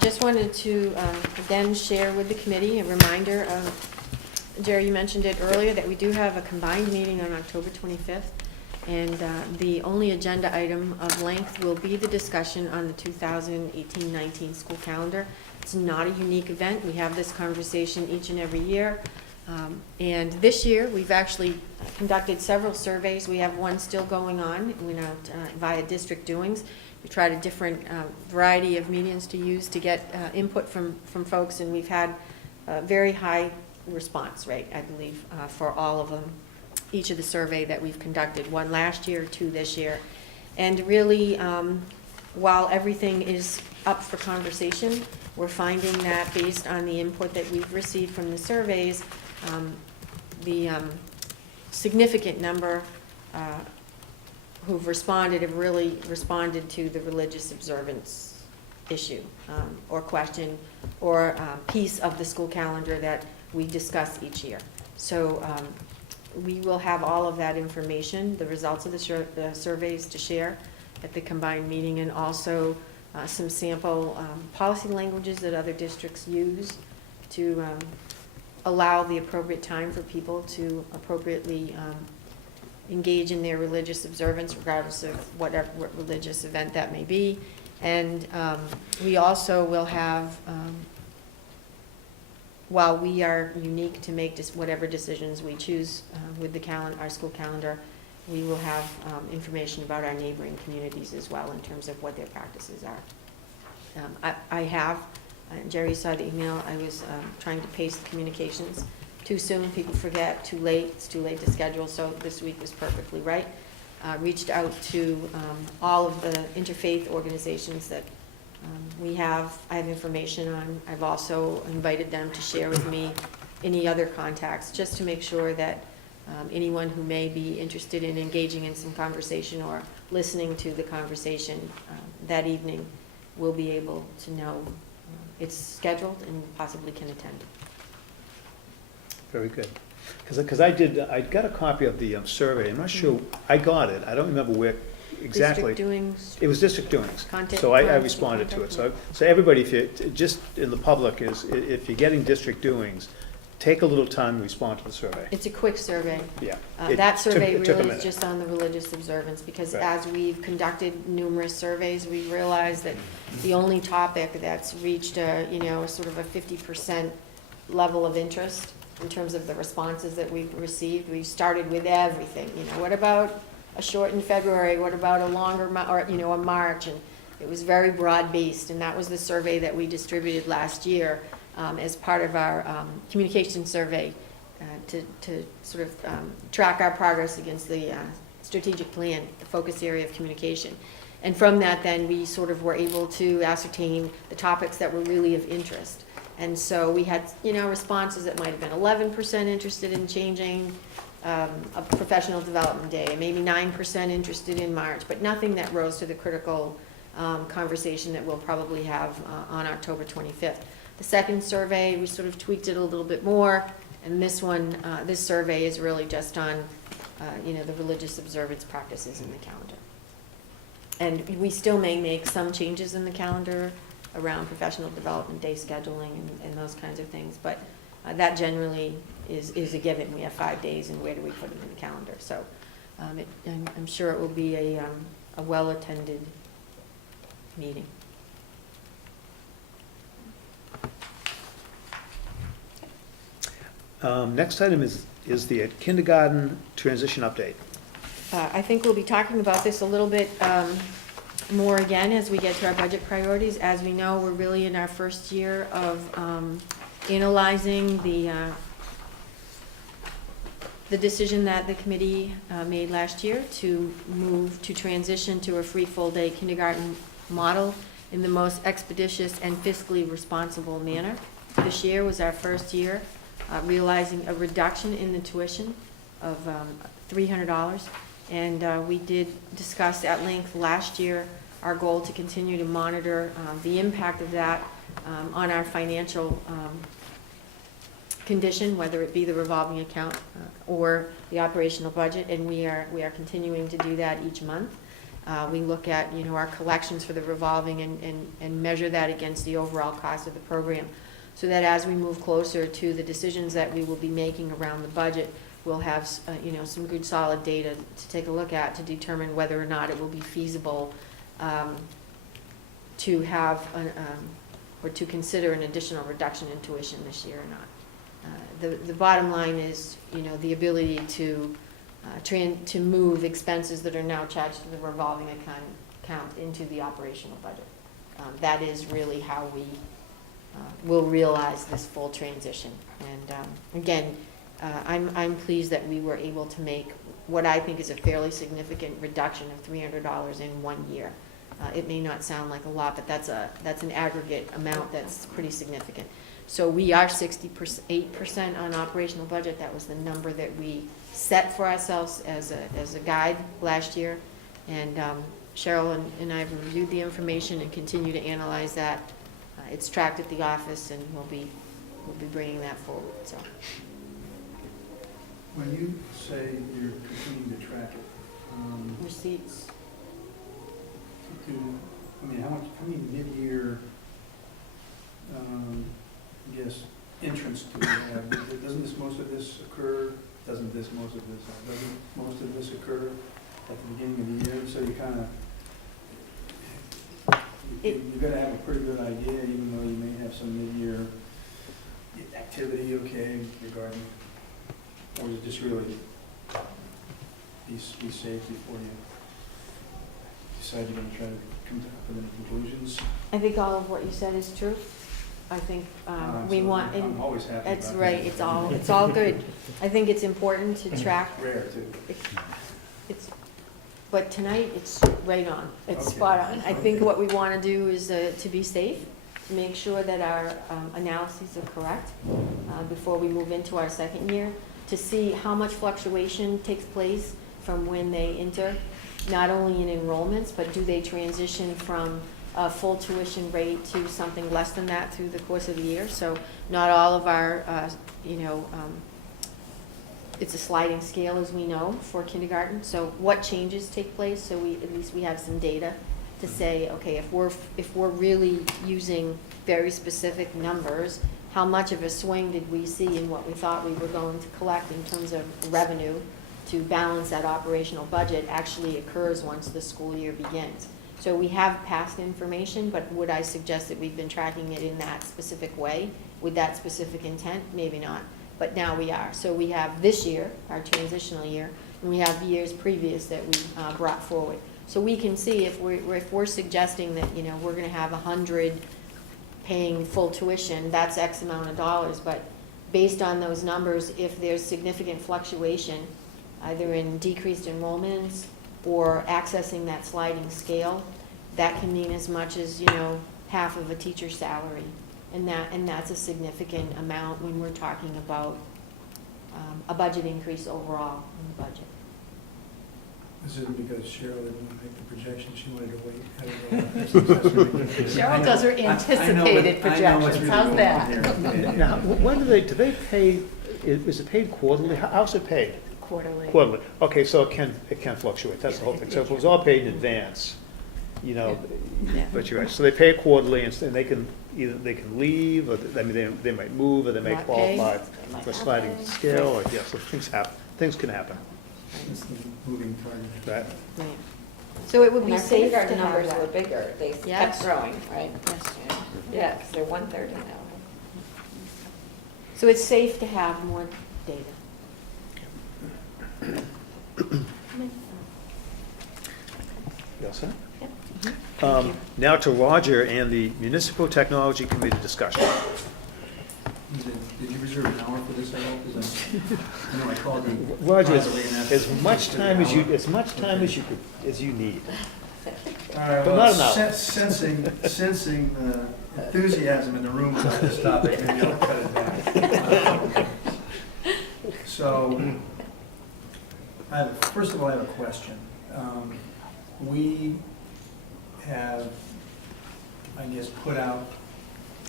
Just wanted to, again, share with the committee a reminder of, Jerry, you mentioned it earlier, that we do have a combined meeting on October 25th. And the only agenda item of length will be the discussion on the 2018-19 school calendar. It's not a unique event. We have this conversation each and every year. And this year, we've actually conducted several surveys. We have one still going on, via district doings. We tried a different variety of mediums to use to get input from folks, and we've had a very high response rate, I believe, for all of them. Each of the survey that we've conducted, 1 last year, 2 this year. And really, while everything is up for conversation, we're finding that based on the input that we've received from the surveys, the significant number who've responded have really responded to the religious observance issue or question or piece of the school calendar that we discuss each year. So we will have all of that information, the results of the surveys to share at the combined meeting, and also some sample policy languages that other districts use to allow the appropriate time for people to appropriately engage in their religious observance, regardless of what religious event that may be. And we also will have, while we are unique to make whatever decisions we choose with the our school calendar, we will have information about our neighboring communities as well in terms of what their practices are. I have, Jerry saw the email, I was trying to paste communications. Too soon, people forget, too late, it's too late to schedule, so this week was perfectly right. Reached out to all of the interfaith organizations that I have information on. I've also invited them to share with me any other contacts, just to make sure that anyone who may be interested in engaging in some conversation or listening to the conversation that evening will be able to know it's scheduled and possibly can attend. Very good. Because I got a copy of the survey. I'm not sure, I got it. I don't remember where exactly. District doings. It was district doings. Content So I plans, responded to it. content, So everybody, if you, just in the public, if you're getting district doings, take a little time to respond to the survey. It's a quick survey. Yeah. That survey it took a really is minute. just on the religious observance, because Right. as we've conducted numerous surveys, we realized that the only topic that's reached a sort of a 50% level of interest in terms of the responses that we've received. We've started with everything, what about a shortened February? What about a longer, a March? And it was very broad-based, and that was the survey that we distributed last year as part of our communication survey to sort of track our progress against the strategic plan, the focus area of communication. And from that, then, we sort of were able to ascertain the topics that were really of interest. And so we had, responses that might have been 11% interested in changing a professional development day, maybe 9% interested in March, but nothing that rose to the critical conversation that we'll probably have on October 25th. The second survey, we sort of tweaked it a little bit more, and this one, this survey is really just on, the religious observance practices in the calendar. And we still may make some changes in the calendar around professional development day scheduling and those kinds of things, but that generally is a given. We have 5 days, and where do we put it in the calendar? So I'm sure it will be a well-attended meeting. Next item is the kindergarten transition update. I think we'll be talking about this a little bit more again as we get to our budget priorities. As we know, we're really in our first year of analyzing the decision that the committee made last year to transition to a free full-day kindergarten model in the most expeditious and fiscally responsible manner. This year was our first year realizing a reduction in the tuition of $300. And we did discuss at length last year our goal to continue to monitor the impact of that on our financial condition, whether it be the revolving account or the operational budget, and we are continuing to do that each month. We look at, you know, our collections for the revolving and measure that against the overall cost of the program, so that as we move closer to the decisions that we will be making around the budget, we'll have you know, some good solid data to take a look at to determine whether or not it will be feasible to have or to consider an additional reduction in tuition this year or not. The bottom line is, you know, the ability to move expenses that are now charged to the revolving account into the operational budget. That is really how we will realize this full transition. And again, I'm pleased that we were able to make what I think is a fairly significant reduction of $300 in 1 year. It may not sound like a lot, but that's an aggregate amount that's pretty significant. So we are 68% on operational budget. That was the number that we set for ourselves as a guide last year. And Cheryl and I have reviewed the information and continue to analyze that. It's tracked at the office, and we'll be bringing that forward. So. When you say you're continuing to track it, Receipts. how many mid-year, I guess, entrance do we have? Doesn't most of this occur at the beginning of the year? So you kind of, you've got to have a pretty good idea, even though you may have some mid-year activity, okay, regarding, or is it just really be safe before you decide you're going to try to come to any conclusions? I think all of what you said is true. I think we want. I'm always happy. That's about right. that. It's all good. I think it's important to track. Rare too. But tonight it's right on. It's Okay. spot on. I think what we want to do is to be safe, to make sure that our analyses are correct before we move into our second year, to see how much fluctuation takes place from when they enter, not only in enrollments, but do they transition from a full tuition rate to something less than that through the course of the year. So not all of our, it's a sliding scale, as we know, for kindergarten. So what changes take place, so at least we have some data to say, okay, if we're really using very specific numbers, how much of a swing did we see in what we thought we were going to collect in terms of revenue to balance that operational budget actually occurs once the school year begins. So we have past information, but would I suggest that we've been tracking it in that specific way, with that specific intent? Maybe not, but now we are. So we have this year, our transitional year, and we have years previous that we brought forward. So we can see if we're suggesting that, you know, we're gonna have 100 paying full tuition, that's X amount of dollars, but based on those numbers, if there's significant fluctuation, either in decreased enrollments or accessing that sliding scale, that can mean as much as, you know, half of a teacher's salary. And that's a significant amount when we're talking about a budget increase overall in the budget. This is because Cheryl didn't make the projection, she wanted to wait. Cheryl does her anticipated projections, how's that? Now, when do they pay, is it paid quarterly? How's it paid? Quarterly. Quarterly. Okay, so it can fluctuate, that's the whole thing. So if it was all paid in advance, you know, Yeah. but you're right. So they pay quarterly, and they can, either they can leave, or, I mean, they might move, or they may Not pay. qualify They might for a not sliding pay. scale, or, yeah, so things happen, things can happen, It's the moving target. right? Right. So it would And be our safe to kindergarten have numbers were that. bigger, they Yes. kept growing, right? Yes. Yeah, because they're 130 now. So it's safe to have more data. You all set? Yep. Thank you. Now to Roger and the Municipal Technology Committee discussion. Did you reserve an hour for this, I hope? 'Cause I know I called you. Roger, privately and asked as if much you time as you, could as much time as you could, as you need. All right, But well, not an hour. sensing the enthusiasm in the room about this topic, maybe I'll cut it back. So, first of all, I have a question. We have, I guess, put out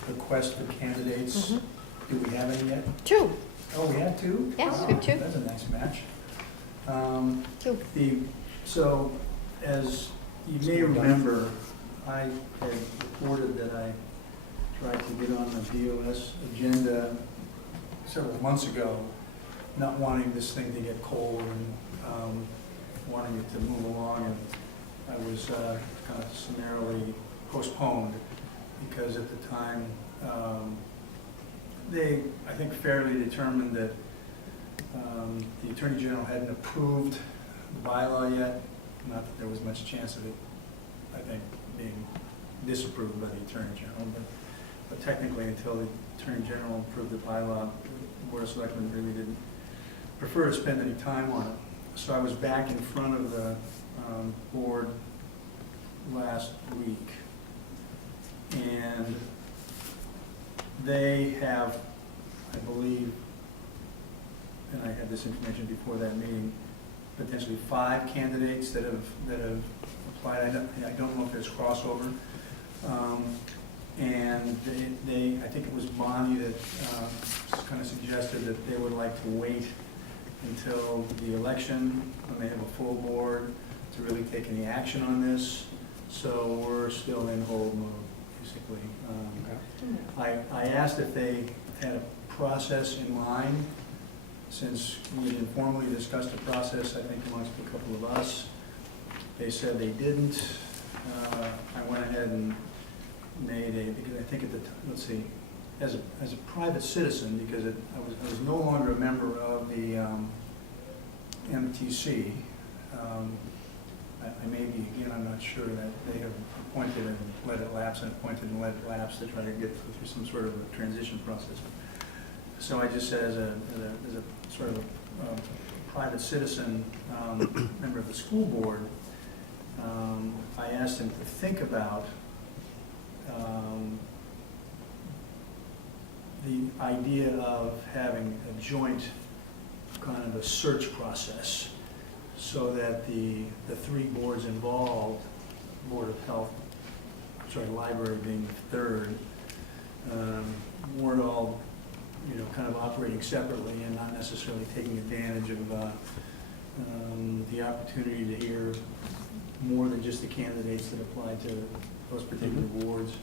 requests for candidates. Mhm. Do we have any yet? 2, Oh, we have two? Yes, Wow, we have two. That's a nice match. 2. So, as you may remember, I had reported that I tried to get on the DOS agenda several months ago, not wanting this thing to get cold and wanting it to move along, and I was kind of summarily postponed because at the time, they, I think, fairly determined that the Attorney General hadn't approved the bylaw yet. Not that there was much chance of it, I think, being disapproved by the Attorney General, but technically until the Attorney General approved the bylaw, the Board of Selectmen really didn't prefer to spend any time on it. So I was back in front of the board last week, and they have, I believe, and I had this information before that meeting, potentially 5 candidates that have applied. I don't know if there's crossover. And they, I think it was Bonnie that kind of suggested that they would like to wait until the election, when they have a full board, to really take any action on this. So we're still in hold mode, basically. I asked if they had a process in mind, since we had informally discussed the process, I think, amongst a couple of us. They said they didn't. I went ahead and made a, because I think at the time, let's see, as a private citizen, because I was no longer a member of the MTC. I may be, again, I'm not sure, that they have appointed and let it lapse, and appointed and let it lapse to try to get through some sort of a transition process. So I just said, as a sort of a private citizen, member of the school board, I asked him to think about the idea of having a joint kind of a search process, so that the 3 boards involved, Board of Health, Library being the third, weren't all, kind of operating separately and not necessarily taking advantage of the opportunity to hear more than just the candidates that applied to those particular boards.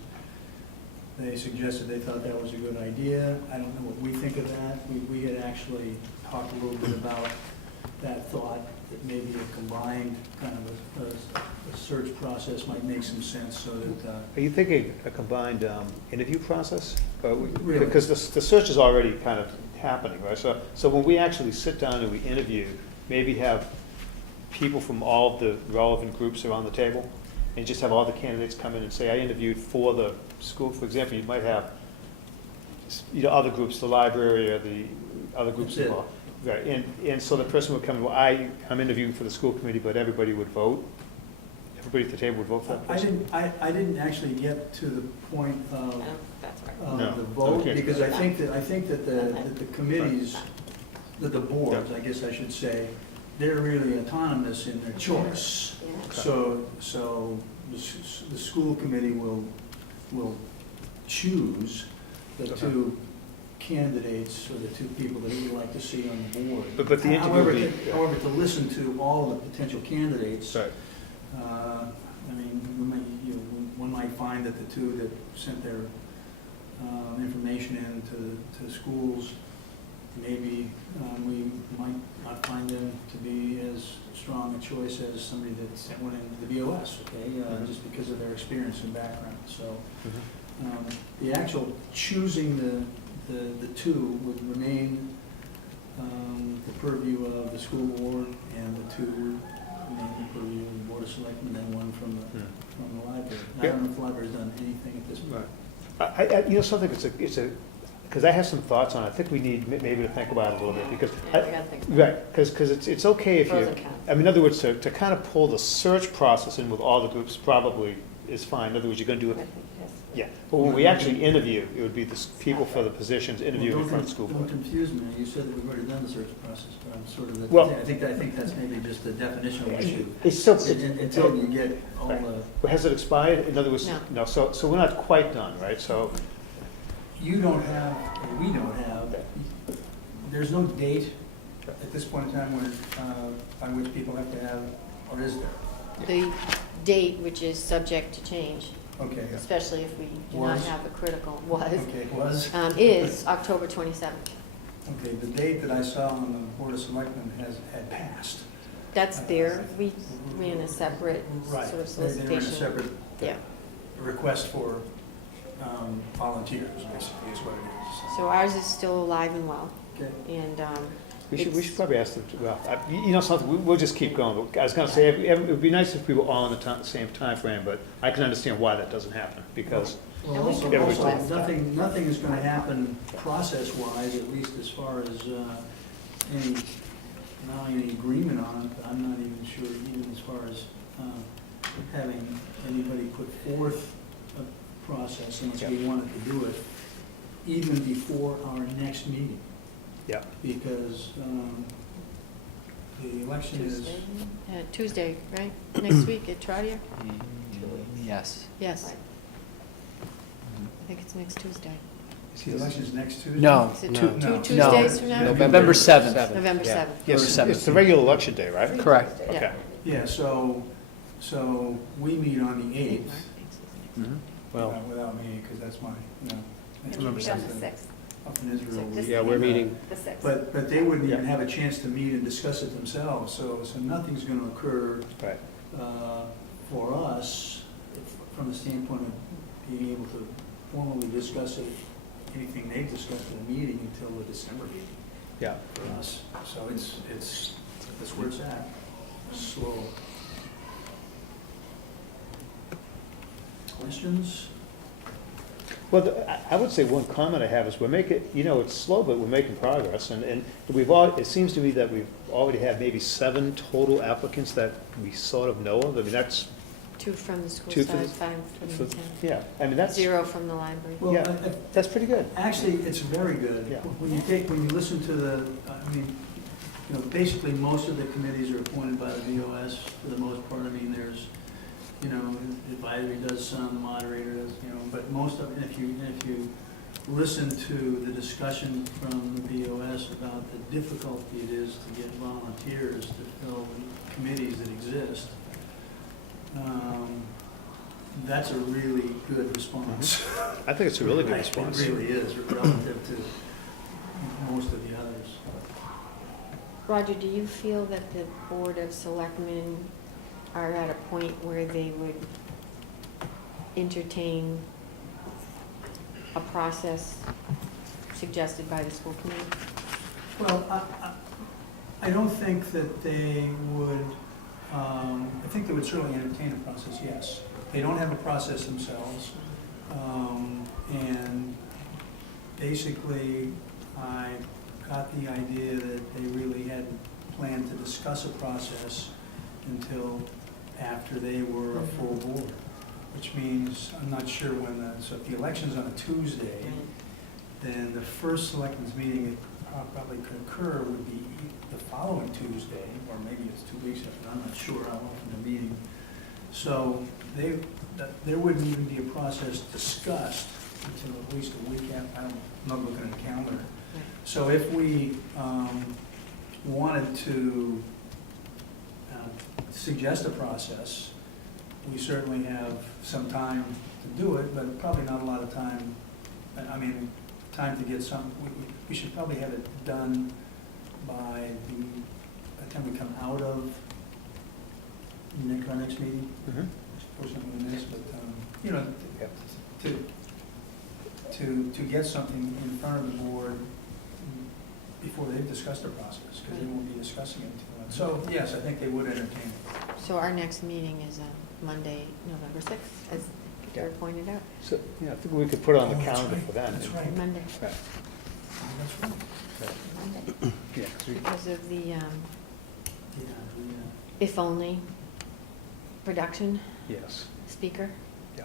They suggested they thought that was a good idea. I don't know what we think of that. We had actually talked a little bit about that thought, that maybe a combined kind of a search process might make some sense, so that. Are you thinking a combined interview process? Really? Because the search is already kind of happening, right? So when we actually sit down and we interview, maybe have people from all of the relevant groups around the table, and just have all the candidates come in and say, I interviewed for the school. For example, you might have, other groups, the library or the other groups That's it. involved. Right, and so the person would come and, well, I'm interviewing for the school committee, but everybody would vote? Everybody at the table would vote for that person? I didn't actually get to the point of No, that's right. No. the vote, Okay. because I think that the committees, that the boards, I guess I should say, they're really autonomous in their choice. Yeah. So the school committee will choose the Okay. 2 candidates, or the 2 people that it would like to see on the board. But the interview However, would be. however, to listen to all of the potential candidates, Right. I mean, one might find that the two that sent their information in to the schools, maybe we might not find them to be as strong a choice as somebody that sent one into the BOS, okay, just because of their experience and background. So the actual choosing the two would remain the purview of the school board, and the two remain the purview of the Board of Selectmen, and one from the library. I don't know if the library's done anything at this point. You know, something, because I have some thoughts on it. I think we need maybe to think about it a little bit, because. Yeah, we gotta think about it. Right, because it's okay if Pros you, and cons. I mean, in other words, to kind of pull the search process in with all the groups probably is fine. In other words, you're going to do I it, think, yes. yeah. But when we actually interview, it would be the people for the positions interviewing in front of the school Don't board. confuse me, you said that we've already done the search process, but I'm sort of, Well- I think that's maybe just a definitional issue. It's so, Until you get all Right. the, has it expired? In other words, No. no, so we're not quite done, right? So, you don't have, or we don't have, there's no date at this point in time when, by which people have to have, or is there? The date, which is subject to change, Okay, especially if we do not Was. have a critical, okay, was, is October 27th. okay, the date that I saw on the Board of Selectmen had passed. That's there. We ran a separate Right, sort of they were in a solicitation. separate Yeah. request for volunteers, basically, is what it is. So ours is still alive and well, Okay. and we should It's- probably ask them, well, you know something, we'll just keep going. I was gonna say, it would be nice if we were all in the same time frame, but I can understand why that doesn't happen, because, Well, And we also, can also request nothing is gonna happen process-wise, at least as far as any, not any agreement on it, but I'm not even sure, even as far as having anybody put forth a process, unless we wanted to do it, even before our next meeting, yeah. because the election is, Tuesday, right? Next week at Trottier? Yes. Yes. I think it's next Tuesday. the election is next Tuesday? No. Is it No. two No. Tuesdays from now? November 7th. November Yeah. 7th. Yes, November it's the regular election day, right? Correct. Yeah. Okay. Yeah, so we meet on the 8th. Well, Without me, because that's my, you know. that's And we meet on the something 6th. Up in Israel. This we- yeah, we're meeting, The 6th. But they wouldn't even have a chance to meet and discuss it themselves, so nothing's gonna occur Right. for us from the standpoint of being able to formally discuss it, anything they've discussed in a meeting until the December meeting Yeah. for us. So that's where it's at, slow. Questions? Well, I would say one comment I have is we're making, you know, it's slow, but we're making progress. And we've all, it seems to me that we've already had maybe 7 total applicants that we sort of know of. I mean, that's, 2 from the school Two from side, the- 5 from for- the town. yeah, I mean, that's, 0 from the library. Well, Yeah. that's pretty good. actually, it's very good. Yeah. When you listen to I mean, you know, basically, most of the committees are appointed by the BOS for the most part. I mean, there's, you know, advisory does some, the moderator does, you know, but most of, if you listen to the discussion from the BOS about the difficulty it is to get volunteers to fill the committees that exist, that's a really good response. I think it's a really good Right, response. It really is, relative to most of the others. Roger, do you feel that the Board of Selectmen are at a point where they would entertain a process suggested by the school committee? Well, I don't think that they would, I think they would certainly entertain a process, yes. They don't have a process themselves, and basically, I got the idea that they really hadn't planned to discuss a process until after they were a full board, which means, I'm not sure when so if the election's on a Tuesday, then the first selectmen's meeting that probably could occur would be the following Tuesday, or maybe it's 2 weeks after, I'm not sure how often they're meeting. So there wouldn't even be a process discussed until at least a week after. I'm not looking at the calendar. So if we wanted to suggest a process, we certainly have some time to do it, but probably not a lot of time. I mean, time to get some, we should probably have it done by the time we come out of our next meeting. Mhm. Or something in this, but, you know, Yep. to get something in front of the board before they've discussed the process, because they won't be discussing it until then. So, yes, I think they would entertain it. So our next meeting is Monday, November 6th, as Peter pointed out. So, yeah, I think we could put it on the Oh, that's calendar right, for then. That's right. Monday, Right. Oh, that's right. Monday, Yeah, 'cause we- because of the Yeah, if only production yes, speaker yeah.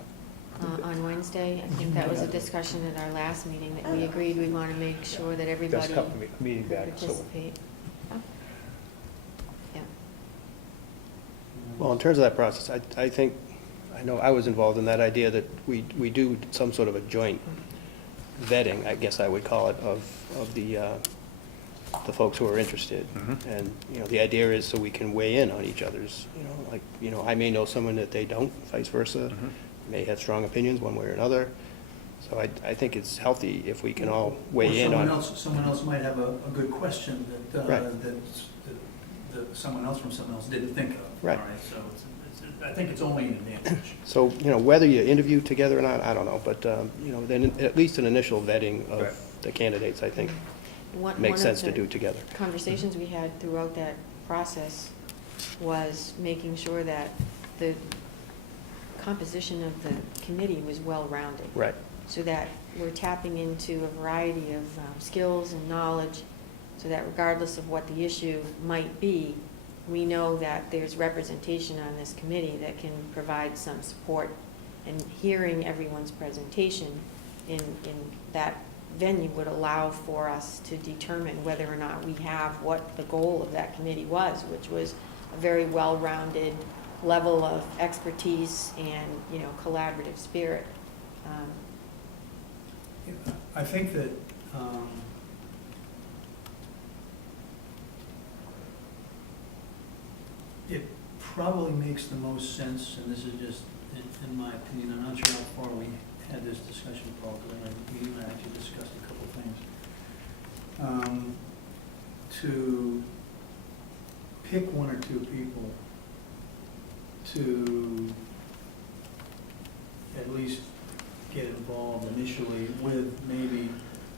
on Wednesday. I think that was a discussion at our last meeting, that we agreed we want to make sure that That's everybody a meeting back, so. participate. Oh. Yeah. Well, in terms of that process, I think, I know I was involved in that idea that we do some sort of a joint vetting, I guess I would call it, of the folks who are interested. Mhm. And, you know, the idea is so we can weigh in on each other's, like, I may know someone that they don't, vice versa, Mhm. may have strong opinions one way or another. So I think it's healthy if we can all Or weigh in on. someone else might have a good question that, Right. that someone else from someone else didn't think of. Right. All right, so I think it's only an advantage. So, whether you interview together or not, I don't know, but, then at least an initial vetting Right. of the candidates, I think, One makes of sense to the do together. Conversations we had throughout that process was making sure that the composition of the committee was well-rounded. Right. So that we're tapping into a variety of skills and knowledge, so that regardless of what the issue might be, we know that there's representation on this committee that can provide some support. And hearing everyone's presentation in that venue would allow for us to determine whether or not we have what the goal of that committee was, which was a very well-rounded level of expertise and, collaborative spirit. I think that, it probably makes the most sense, and this is just in my opinion, I'm not sure how far we had this discussion, Paul, because we even actually discussed a couple things. To pick one or two people to at least get involved initially with maybe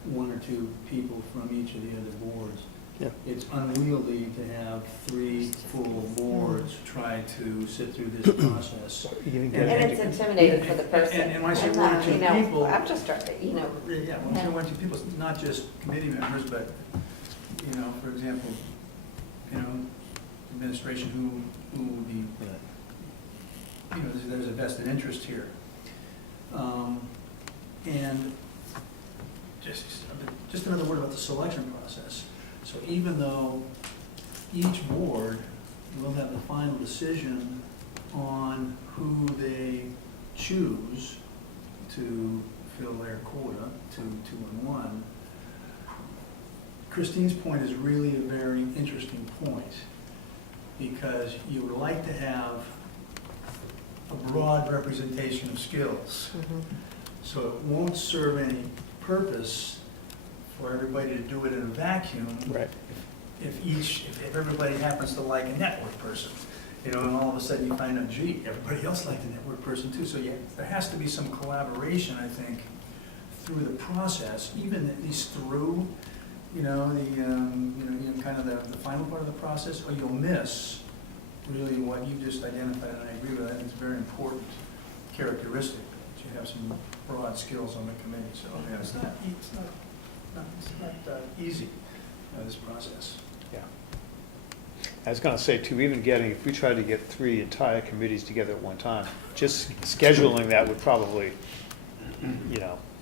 one or two people from each of the other boards. Yeah. It's unwieldy to have 3 full boards try to sit through this process. Even And- And it's intimidating for the person. And when I say one or two people. I'm just trying, Yeah, when I say one or two people, it's not just committee members, but, for example, administration who would be, there's a vested interest here. And just another word about the selection process. So even though each board will have the final decision on who they choose to fill their quota, 2 and 1, Christine's point is really a very interesting point, because you would like to have a broad representation of skills. So it won't serve any purpose for everybody to do it in a vacuum. Right. If everybody happens to like a network person, and all of a sudden you find out, gee, everybody else liked a network person too. So yeah, there has to be some collaboration, I think, through the process, even at least through, kind of the final part of the process, or you'll miss really what you just identified, and I agree with that. It's a very important characteristic, that you have some broad skills on the committee. So yeah, it's not easy, this process. Yeah. I was gonna say too, even if we tried to get 3 entire committees together at one time, just scheduling that would probably,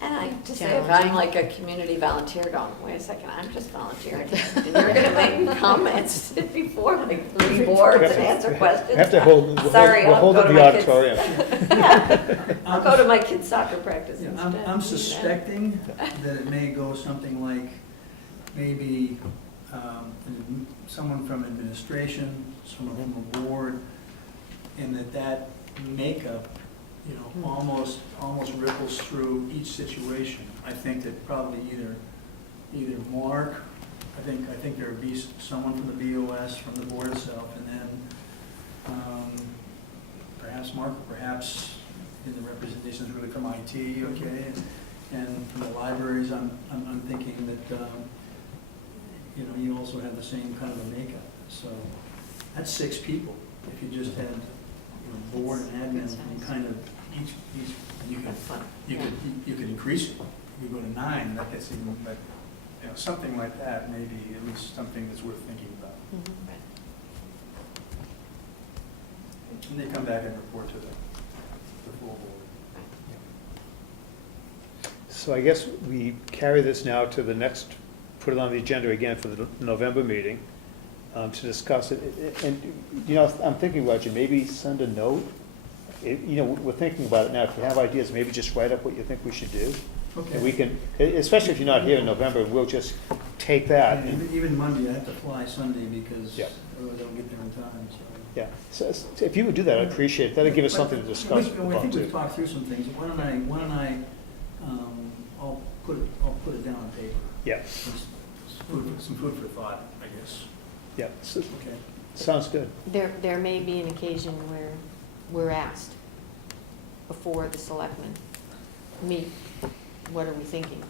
And I just say, if Challenging. I'm like a community volunteer going, wait a second, I'm just volunteering. And you're gonna make comments before like 3 boards and answer questions. We have to hold, Sorry, we'll I'll hold go it to in the my kids'. auditorium. I'll go to my kid's soccer practice Yeah, instead. I'm suspecting that it may go something like maybe someone from administration, someone from a board, and that makeup, you know, almost ripples through each situation. I think that probably either Mark, I think there would be someone from the BOS, from the board itself, and then perhaps Mark, perhaps in the representations really from IT, okay, and from the libraries, I'm thinking that, you know, you also have the same kind of a makeup. So that's 6 people. If you just had, you know, board and admin, and kind of each you could, That's fun. you could increase it. You could go to 9, that gets even, but, you know, something like that, maybe at least something that's worth thinking about. And they come back and report to the full board. So I guess we carry this now to the next, put it on the agenda again for the November meeting to discuss it. And, you know, I'm thinking, Roger, maybe send a note. You know, we're thinking about it now. If you have ideas, maybe just write up what you think we should do. Okay. And we can, especially if you're not here in November, we'll just take that. And even Monday, I have to fly Sunday because Yeah. otherwise I don't get there in time, so. Yeah, so if you would do that, I'd appreciate it. That'll give us something to discuss I about think we've too. talked through some things. Why don't I, I'll put it down on paper. Yeah, Some food for thought, I guess. yeah, so, Okay. sounds good. There may be an occasion where we're asked before the selectmen meet, what are we thinking?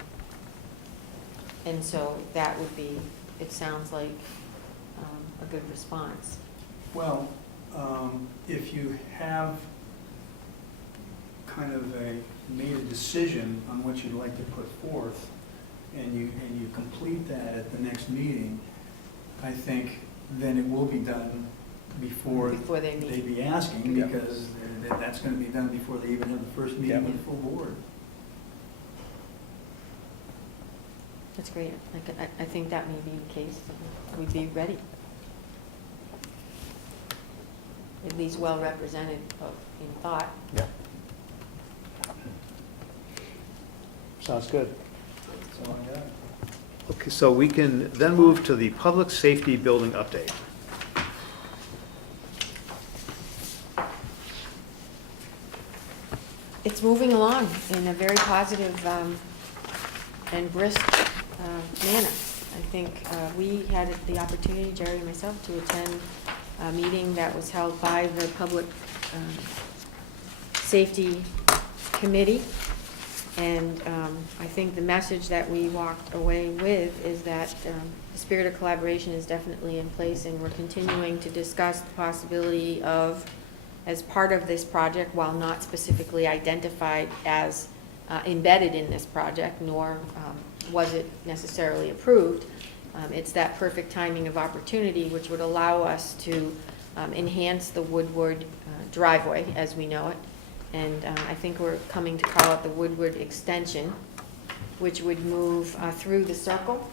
And so that would be, it sounds like a good response. Well, if you have kind of made a decision on what you'd like to put forth, and you complete that at the next meeting, I think then it will be done before Before they meet. they'd be asking, Yeah. because that's gonna be done before they even have the first meeting Yeah. with the full board. That's great. I think that may be the case. We'd be ready. At least well represented in thought. Yeah. Sounds good. That's all I got. Okay, so we can then move to the public safety building update. It's moving along in a very positive and brisk manner. I think we had the opportunity, Jerry and myself, to attend a meeting that was held by the Public Safety Committee. And I think the message that we walked away with is that the spirit of collaboration is definitely in place, and we're continuing to discuss the possibility of, as part of this project, while not specifically identified as embedded in this project, nor was it necessarily approved, it's that perfect timing of opportunity which would allow us to enhance the Woodward driveway as we know it. And I think we're coming to call it the Woodward Extension, which would move through the circle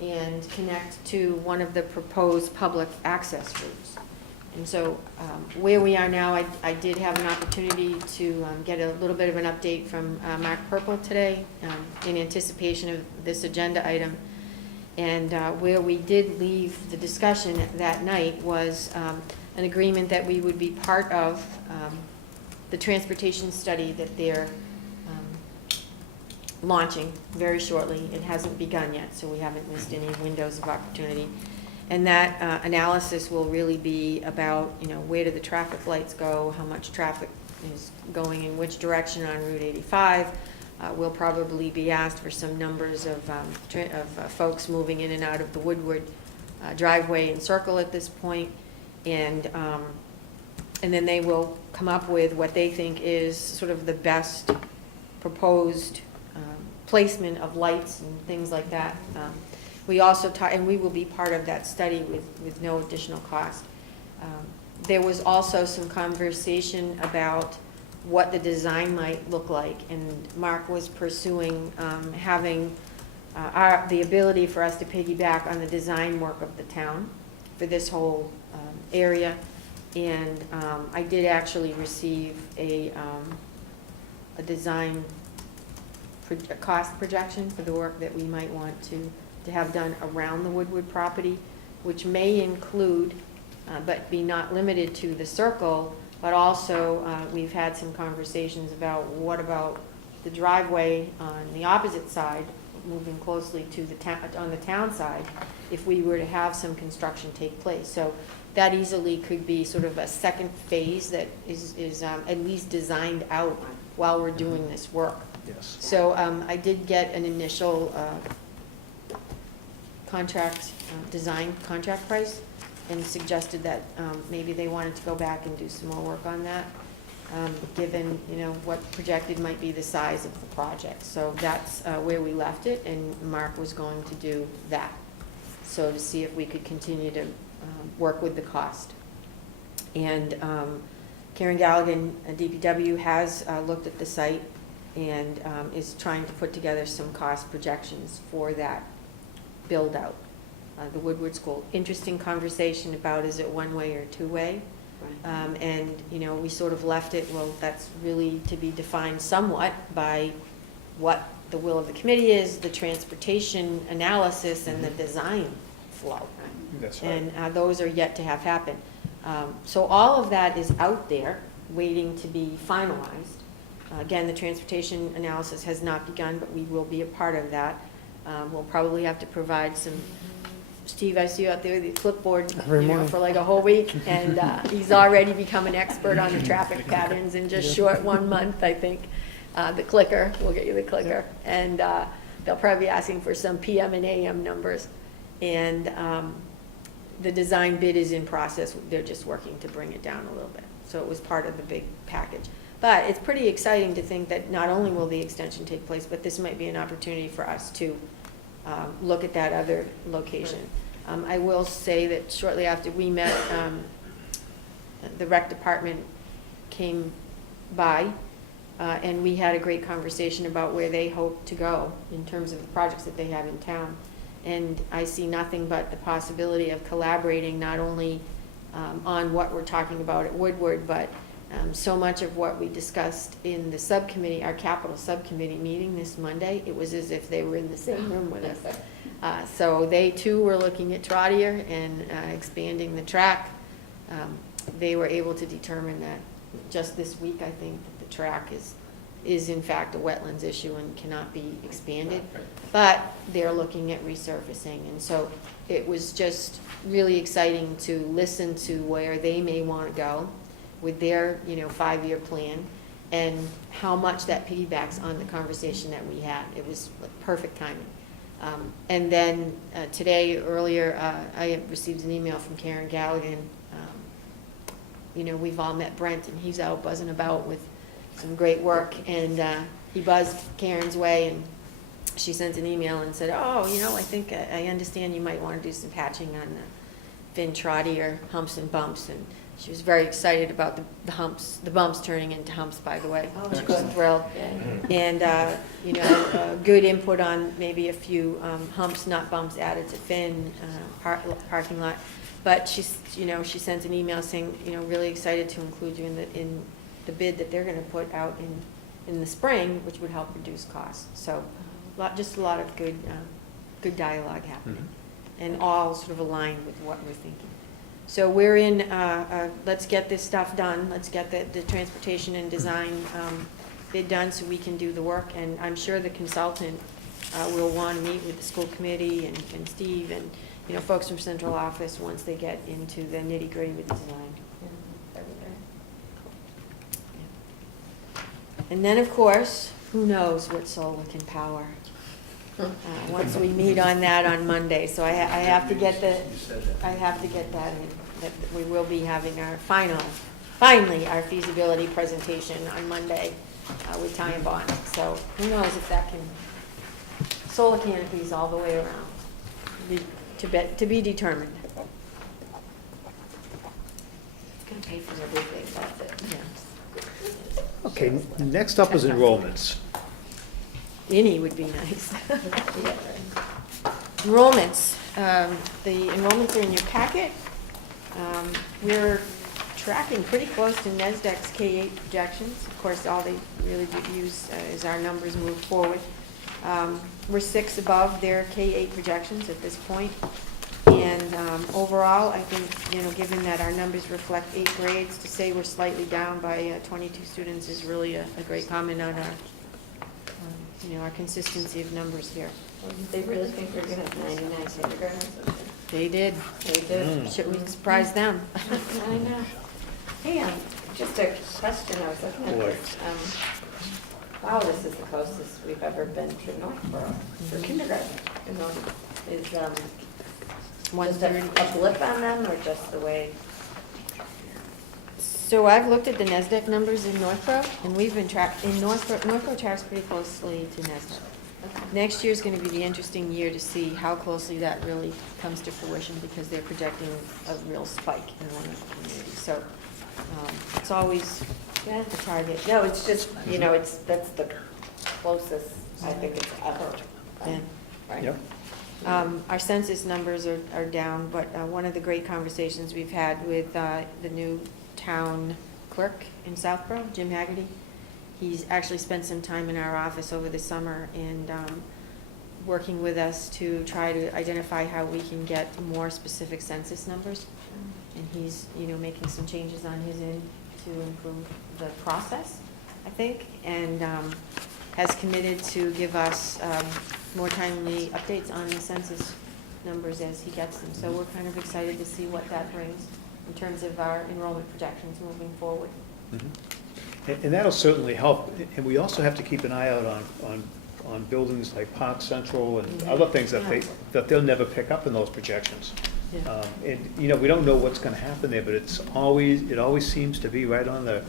and connect to one of the proposed public access routes. And so where we are now, I did have an opportunity to get a little bit of an update from Mark Purple today in anticipation of this agenda item. And where we did leave the discussion that night was an agreement that we would be part of the transportation study that they're launching very shortly. It hasn't begun yet, so we haven't missed any windows of opportunity. And that analysis will really be about, you know, where do the traffic lights go, how much traffic is going in which direction on Route 85. We'll probably be asked for some numbers of folks moving in and out of the Woodward driveway and circle at this point. And then they will come up with what they think is sort of the best proposed placement of lights and things like that. We also talk, and we will be part of that study with no additional cost. There was also some conversation about what the design might look like, and Mark was pursuing having the ability for us to piggyback on the design work of the town for this whole area. And I did actually receive a design cost projection for the work that we might want to have done around the Woodward property, which may include, but be not limited to, the circle, but also we've had some conversations about what about the driveway on the opposite side, moving closely to the town, on the town side, if we were to have some construction take place. So that easily could be sort of a second phase that is at least designed out while we're doing this work. Yes. So I did get an initial design contract price, and suggested that maybe they wanted to go back and do some more work on that, given, you know, what projected might be the size of the project. So that's where we left it, and Mark was going to do that. So to see if we could continue to work with the cost. And Karen Galligan, DPW, has looked at the site and is trying to put together some cost projections for that build-out. The Woodward School. Interesting conversation about is it one-way or two-way? And, you know, we sort of left it, well, that's really to be defined somewhat by what the will of the committee is, the transportation analysis, and the design flow. That's right. And those are yet to have happen. So all of that is out there, waiting to be finalized. Again, the transportation analysis has not begun, but we will be a part of that. We'll probably have to provide some, Steve, I see you out there, the clipboard, you know, for like a whole week, and he's already become an expert on the traffic patterns in just short 1 month, I think. The clicker, we'll get you the clicker, and they'll probably be asking for some PM and AM numbers. And the design bid is in process, they're just working to bring it down a little bit. So it was part of the big package. But it's pretty exciting to think that not only will the extension take place, but this might be an opportunity for us to look at that other location. I will say that shortly after we met, the rec department came by, and we had a great conversation about where they hope to go in terms of the projects that they have in town. And I see nothing but the possibility of collaborating not only on what we're talking about at Woodward, but so much of what we discussed in the subcommittee, our capital subcommittee meeting this Monday, it was as if they were in the same room with us. So they too were looking at Trottier and expanding the track. They were able to determine that just this week, I think, that the track is in fact a wetlands issue and cannot be expanded. But they're looking at resurfacing, and so it was just really exciting to listen to where they may want to go with their, you know, 5-year plan, and how much that piggybacks on the conversation that we had. It was like perfect timing. And then today, earlier, I received an email from Karen Galligan. You know, we've all met Brent, and he's out buzzing about with some great work, and he buzzed Karen's way, and she sent an email and said, oh, you know, I think I understand you might want to do some patching on the Finn Trottier humps and bumps, and she was very excited about the bumps turning into humps, by the way. Oh, She was good. thrilled. And, you know, good input on maybe a few humps, not bumps, added to Finn parking lot. But she's, you know, she sent an email saying, you know, really excited to include you in the bid that they're going to put out in the spring, which would help reduce costs. So just a lot of good dialogue happening, and all sort of aligned with what we're thinking. So we're in, let's get this stuff done. Let's get the transportation and design bid done so we can do the work. And I'm sure the consultant will want to meet with the school committee and Steve and, you know, folks from central office once they get into the nitty-gritty with design. And then, of course, who knows what solar can power? Once we meet on that on Monday, so I have to get that in, that we will be having our finally, our feasibility presentation on Monday with Ty and Bond. So who knows if that can, solar canopies all the way around, to be determined. It's going to pay for everything, that's it. Yeah. Okay, next up is enrollments. Any would be nice. Enrollments. The enrollments are in your packet. We're tracking pretty close to NESDEC's K-8 projections. Of course, all they really use is our numbers move forward. We're 6 above their K-8 projections at this point. And And overall, I think, given that our numbers reflect 8 grades, to say we're slightly down by 22 students is really a great comment on our consistency of numbers here. They really think we're gonna have 99 kindergartners? They did. They did. Should we surprise them? I know. Hey, just a question, I was looking at Boy. this. Wow, this is the closest we've ever been to Northborough for kindergarten. Is just 130. a blip on them, or just the way? So I've looked at the NESDEC numbers in Northborough, and we've been in Northborough tracks pretty closely to NESDEC. Next year's going to be the interesting year to see how closely that really comes to fruition, because they're projecting a real spike in one of the communities. So it's always a target. No, it's just, that's the closest I think it's ever. Yeah. Right? Yep. Our census numbers are down, but one of the great conversations we've had with the new town clerk in Southborough, Jim Haggerty, he's actually spent some time in our office over the summer and working with us to try to identify how we can get more specific census numbers. And he's, making some changes on his end to improve the process, I think, and has committed to give us more timely updates on the census numbers as he gets them. So we're kind of excited to see what that brings in terms of our enrollment projections moving forward. And that'll certainly help. And we also have to keep an eye out on buildings like Park Central and other things that they'll never pick up in those projections. Yeah. And, we don't know what's gonna happen there, but it always seems to be right on the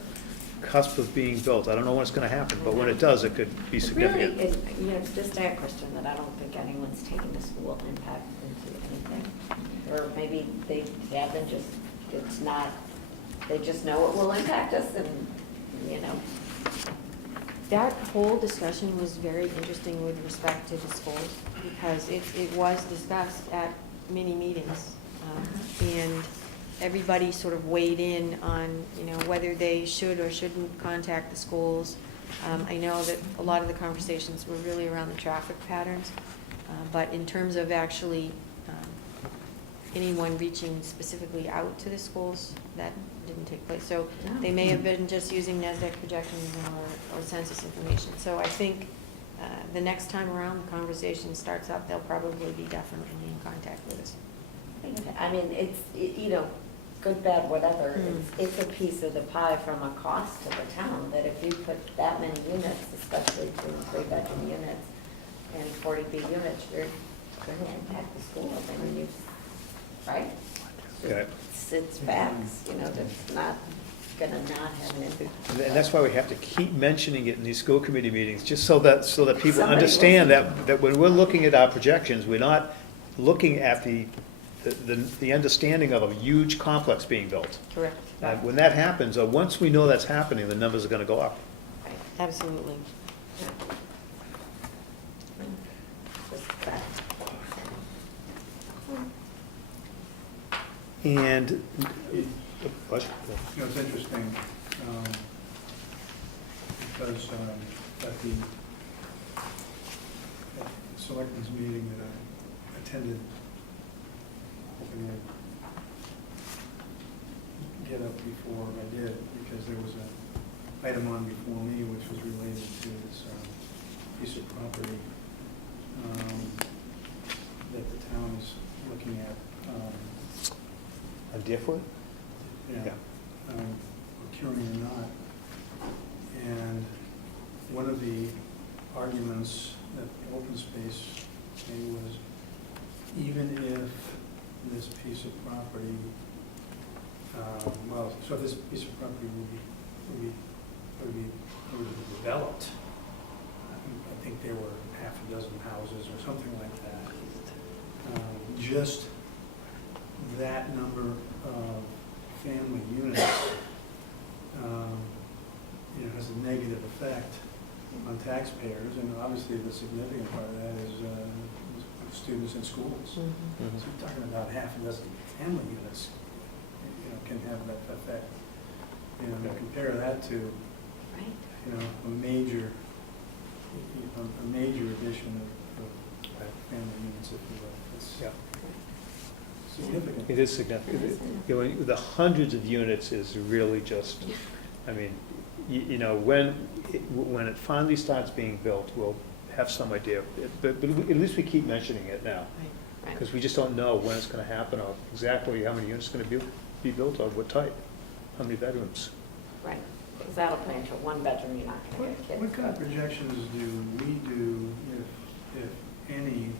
cusp of being built. I don't know when it's gonna happen, but when it does, it could be significant. Really, just a question that I don't think anyone's taking the school impact into anything. Or maybe they haven't they just know it will impact us and, That whole discussion was very interesting with respect to the schools, because it was discussed at many meetings. And everybody sort of weighed in on, whether they should or shouldn't contact the schools. I know that a lot of the conversations were really around the traffic patterns, but in terms of actually anyone reaching specifically out to the schools, that didn't take place. So they may have been just using NESDEC projections or census information. So I think the next time around the conversation starts up, they'll probably be definitely in contact with us. I mean, it's, good, bad, whatever, it's a piece of the pie from a cost to the town, that if you put that many units, especially 2 and 3 bedroom units and 40B units, you're going to impact the schools. I mean, right? Okay. It's facts, that's not going to not have an impact. And that's why we have to keep mentioning it in these school committee meetings, just so that people Somebody understand listens. that when we're looking at our projections, we're not looking at the understanding of a huge complex being built. Correct. And when that happens, or once we know that's happening, the numbers are gonna go up. Absolutely. Just fact. And, what? It's interesting, because at the selectmen's meeting that I attended, hoping I'd get up before I did, because there was an item on before me which was related to this piece of property that the town is looking at. On Deerfoot? Yeah, procuring or not. And one of the arguments that the open space made was, even if this piece of property, so this piece of property would be developed, I think there were half a dozen houses or something like that. Just that number of family units, has a negative effect on taxpayers, and obviously the significant part of that is students in schools. So we're talking about half a dozen family units, can have that effect. Compare that to, a major addition of family units, if you will. significant. It is significant. You know, the hundreds of units is really just, I mean, you know, when it finally starts being built, we'll have some idea. But at least we keep mentioning it now, Right. because we just don't know when it's gonna happen, or exactly how many units are gonna be built, or what type, how many bedrooms. Right, because that'll play into one bedroom, you're not gonna get kids. What kind of projections do we do, if any,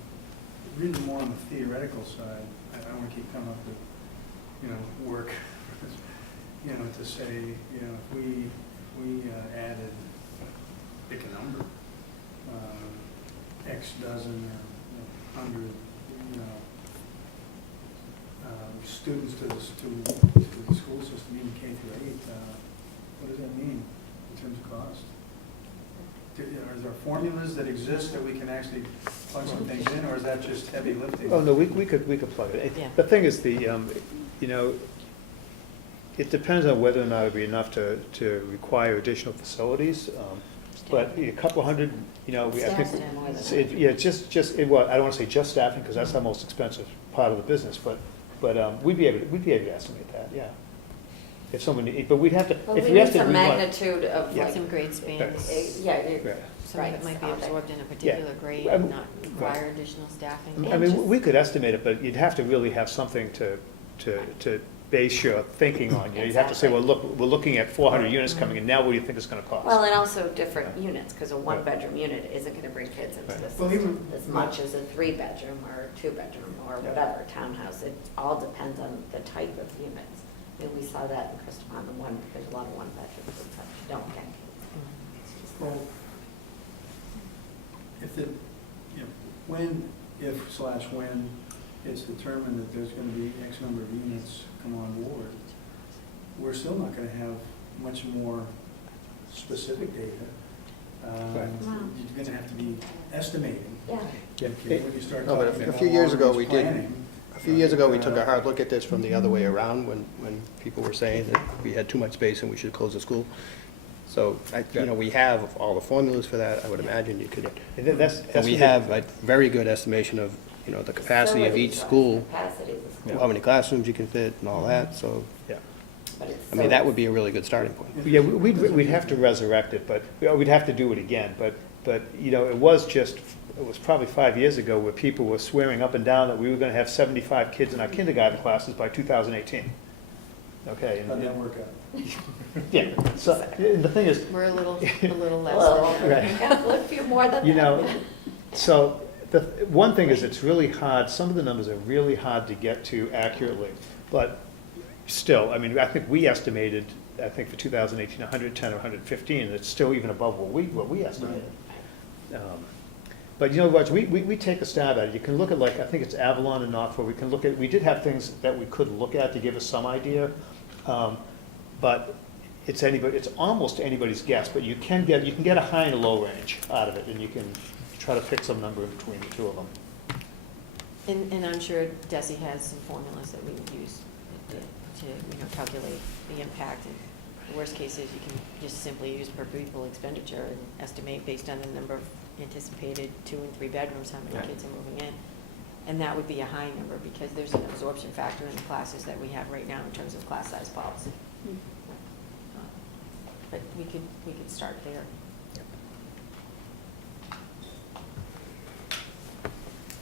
really more on the theoretical side? I don't want to keep coming up with, you know, work, you know, to say, you know, if we added, pick a number, X dozen or 100, you know, students to the school system, even K through 8, what does that mean in terms of cost? Are there formulas that exist that we can actually plug some things in, or is that just heavy lifting? Oh, no, we could plug it. Yeah. The thing is, you know, it depends on whether or not it'd be enough to require additional facilities. But a couple hundred, you know, I Staff's think, more than that. yeah, well, I don't want to say just staffing, because that's the most expensive part of the business, but we'd be able to estimate that, yeah. If someone, but we'd have to, Well, if we we have need to. some we want- magnitude of Yeah. like, Some grade spans, yeah, you- Yeah. some of it might be Right. absorbed in a particular grade Um, and not require additional staffing. I mean, we could estimate it, but you'd have to really have something to base your thinking on. You know, you'd have to say, well, look, we're looking at 400 units coming in, now what do you think it's gonna cost? well, and also different units, because a one-bedroom unit isn't gonna bring kids into Right. the Well, system even- as much as a three-bedroom or a two-bedroom or Yeah. whatever, townhouse. It all depends on the type of units. I mean, we saw that in Crystal Pond, there's a lot of one-bedrooms and such, you don't get kids. Well, if it, you know, when it's determined that there's gonna be X number of units come on board, we're still not gonna have much more specific data. Right. You're gonna have to be estimating. Yeah. Okay, when you start No, but talking a about few years ago, we long-range did, planning, a few years ago, we took a hard look at this from the other way around, when people were saying that we had too much space and we should close the school. So, you know, we have all the formulas for that, I would imagine you could, And that's and we have a very good estimation of, you know, the capacity of each Facilities-wise, school, Capacity of the school. how many classrooms you can fit and all that, so, Yeah. But it's I mean, so- that would be a really good starting point. Yeah, we'd have to resurrect it, but, we'd have to do it again, but, you know, it was probably 5 years ago where people were swearing up and down that we were gonna have 75 kids in our kindergarten classes by 2018. Okay, How'd that and, work out? yeah, so, and the thing is, We're a little less Well, than that. Right. yeah, a few more than that. you know, so, the, one thing is, it's really hard, some of the numbers are really hard to get to accurately, but still, I mean, I think we estimated, I think for 2018, 110 or 115, and it's still even above what we estimated. But you know, Roger, we take a stab at it. You can look at, like, I think it's Avalon and Knoxville, we did have things that we could look at to give us some idea. But it's almost anybody's guess, but you can get a high and a low range out of it, and you can try to pick some number in between the two of them. And I'm sure Desi has some formulas that we would use to calculate the impact. And the worst case is you can just simply use per pupil expenditure and estimate based on the number of anticipated 2 and 3 bedrooms, how many Right. kids are moving in. And that would be a high number because there's an absorption factor in the classes that we have right now in terms of class size policy. But we could start there.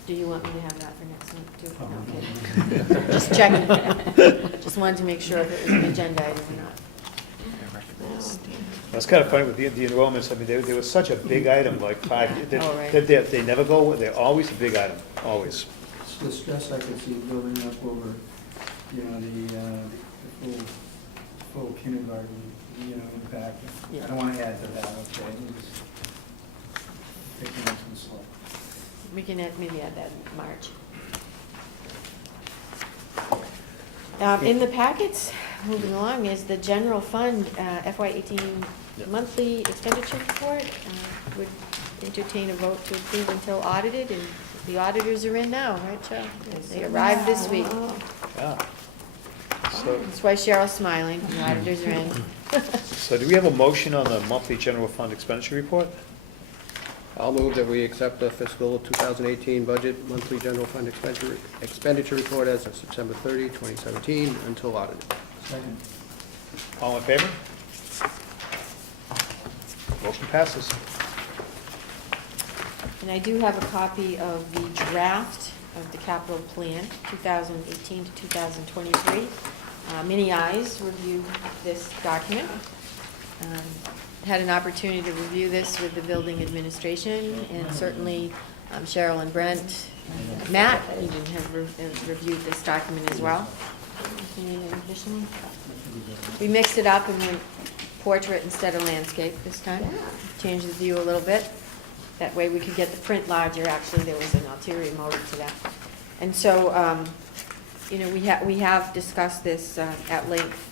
Do you want me to have that for next month too? No, kidding. Just checking. Just wanted to make sure if it was an agenda item or not. It's kind of funny with the enrollments, I mean, they were such a big item, like 5, Oh, right. they never go, they're always a big item, always. The stress I could see building up over, you know, the full kindergarten, you know, impact. Yeah. I don't want to add to that, okay? Just take it nice and slow. We can maybe add that in March. In the packets, moving along, is the general fund FY18 Yep. monthly expenditure report. Would entertain a vote to approve until audited, and the auditors are in now, right, Cheryl? They arrived this week. Yeah. So, That's why Cheryl's smiling, the auditors are in. so do we have a motion on the monthly general fund expenditure report? I'll move that we accept the fiscal 2018 budget monthly general fund expenditure report as of September 30, 2017, until audited. Second. All in favor? Motion passes. And I do have a copy of the draft of the capital plan, 2018 to 2023. Many eyes reviewed this document. Had an opportunity to review this with the building administration, and certainly Cheryl and Brent, and Matt even have reviewed this document as well. Anything additional? We mixed it up and went portrait instead of landscape this time. Changed the view a little bit. That way we could get the print larger. Actually, there was an ulterior motive to that. And so, you know, we have discussed this at length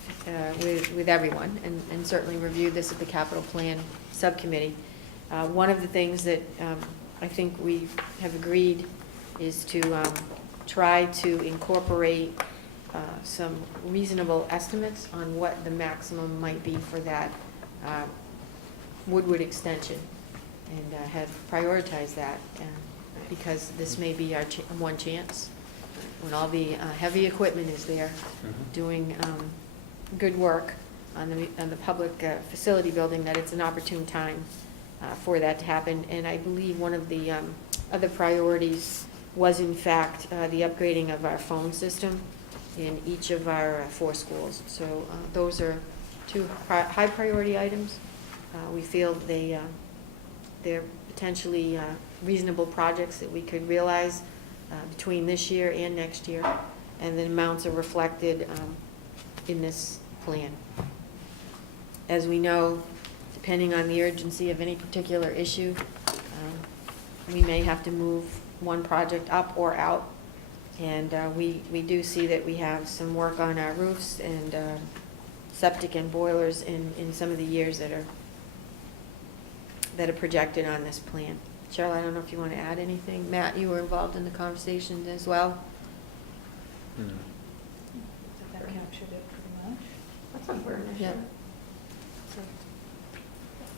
with everyone, and certainly reviewed this at the capital plan subcommittee. One of the things that I think we have agreed is to try to incorporate some reasonable estimates on what the maximum might be for that Woodward extension, and have prioritized that, because this may be our one chance when all the heavy equipment is there doing good work on the public facility building, that it's an opportune time for that to happen. And I believe one of the other priorities was in fact the upgrading of our phone system in each of our 4 schools. So those are 2 high priority items. We feel they're potentially reasonable projects that we could realize between this year and next year, and the amounts are reflected in this plan. As we know, depending on the urgency of any particular issue, we may have to move one project up or out. And we do see that we have some work on our roofs and septic and boilers in some of the years that are projected on this plan. Cheryl, I don't know if you want to add anything. Matt, you were involved in the conversation as well. That captured it pretty much. What's a furniture? Yeah.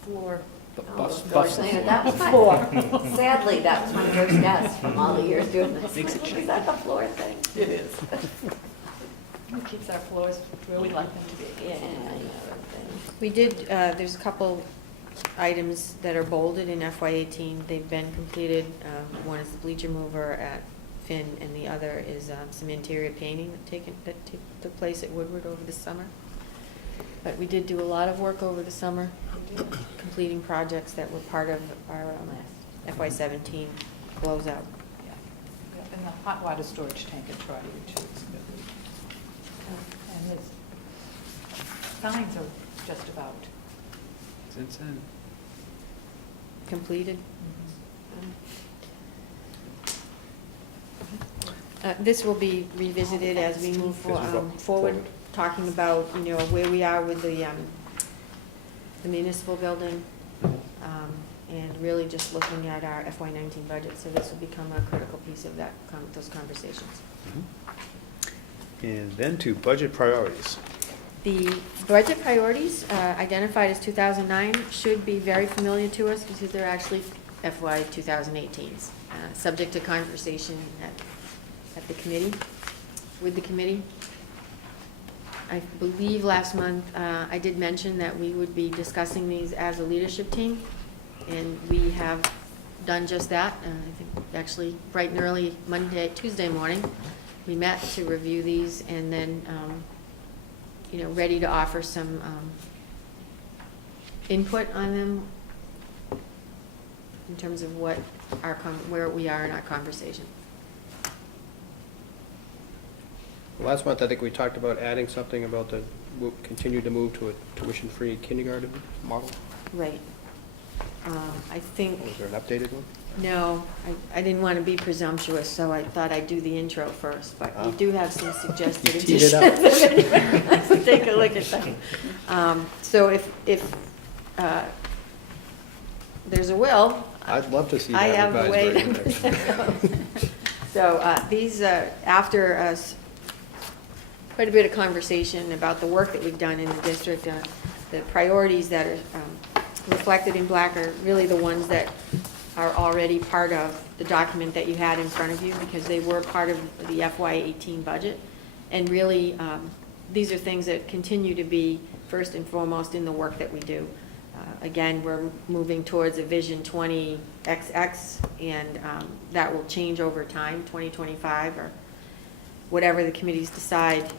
Floor. Bus Later, that was my, sadly, that was my first guess from all the years doing this. Is that the floor thing? It is. It keeps our floors where we like them to be. Yeah, I know. We did, there's a couple items that are bolded in FY18. They've been completed. One is the bleacher mover at Finn, and the other is some interior painting that took place at Woodward over the summer. But we did do a lot of work over the summer, completing projects that were part of our FY17 closeout. Yeah. And the hot water storage tank at Trottier too. And the signs are just about. Completed. This will be revisited as we move forward, talking about, you know, where we are with the municipal building, and really just looking at our FY19 budget. So this will become a critical piece of that those conversations. And then to budget priorities. The budget priorities identified as 2009 should be very familiar to us because they're actually FY 2018s, subject to conversation at the committee, with the committee. I believe last month I did mention that we would be discussing these as a leadership team, and we have done just that. I think actually bright and early Tuesday morning, we met to review these, and then you know, ready to offer some input on them in terms of what where we are in our conversation. Last month, I think we talked about adding something about continue to move to a tuition-free kindergarten model. Right. I think. Was there an updated one? No, I didn't want to be presumptuous, so I thought I'd do the intro first, but we do have some suggested You teed it additions up. if anyone wants to take a look at that. So if there's a will. I'd love to see I that have a revised way version. to present those. So these, after quite a bit of conversation about the work that we've done in the district, the priorities that are reflected in black are really the ones that are already part of the document that you had in front of you because they were part of the FY18 budget. And really, these are things that continue to be first and foremost in the work that we do. Again, we're moving towards a Vision 20XX, and that will change over time, 2025, or whatever the committees decide.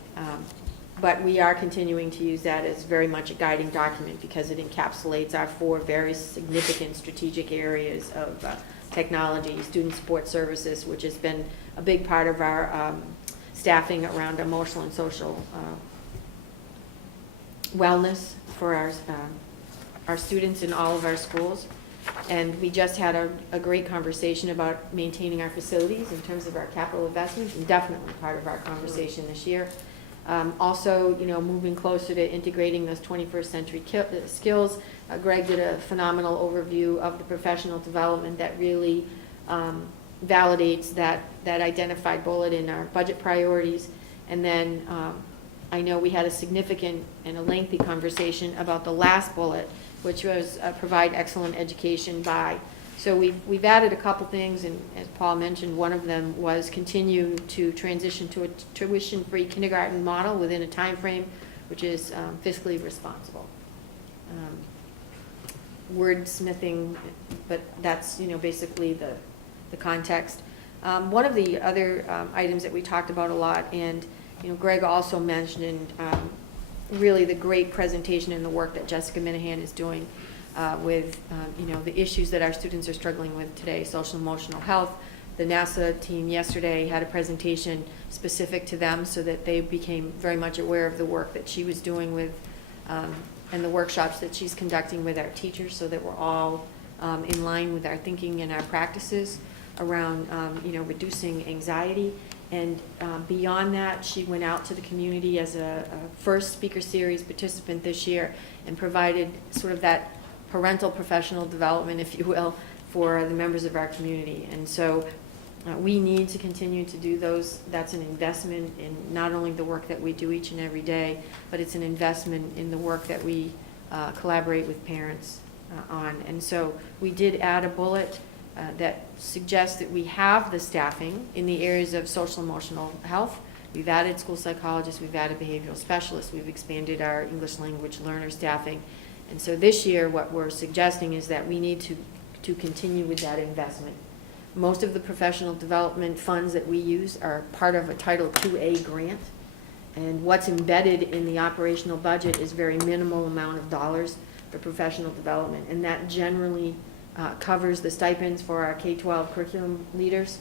But we are continuing to use that as very much a guiding document because it encapsulates our 4 very significant strategic areas of technology, student support services, which has been a big part of our staffing around emotional and social wellness for our students in all of our schools. And we just had a great conversation about maintaining our facilities in terms of our capital investments, and definitely part of our conversation this year. Also, moving closer to integrating those 21st century skills. Greg did a phenomenal overview of the professional development that really validates that identified bullet in our budget priorities. And then I know we had a significant and a lengthy conversation about the last bullet, which was provide excellent education by. So we've added a couple things, and as Paul mentioned, one of them was continue to transition to a tuition-free kindergarten model within a time frame which is fiscally responsible. Wordsmithing, but that's basically the context. One of the other items that we talked about a lot, and Greg also mentioned really the great presentation and the work that Jessica Minahan is doing with the issues that our students are struggling with today, social emotional health. The NASA team yesterday had a presentation specific to them so that they became very much aware of the work that she was doing with and the workshops that she's conducting with our teachers, so that we're all in line with our thinking and our practices around reducing anxiety. And beyond that, she went out to the community as a first speaker series participant this year and provided sort of that parental professional development, if you will, for the members of our community. And so we need to continue to do those. That's an investment in not only the work that we do each and every day, but it's an investment in the work that we collaborate with parents on. And so we did add a bullet that suggests that we have the staffing in the areas of social emotional health. We've added school psychologists, we've added behavioral specialists, we've expanded our English language learner staffing. And so this year, what we're suggesting is that we need to continue with that investment. Most of the professional development funds that we use are part of a Title IIA grant. And what's embedded in the operational budget is very minimal amount of dollars for professional development. And that generally covers the stipends for our K-12 curriculum leaders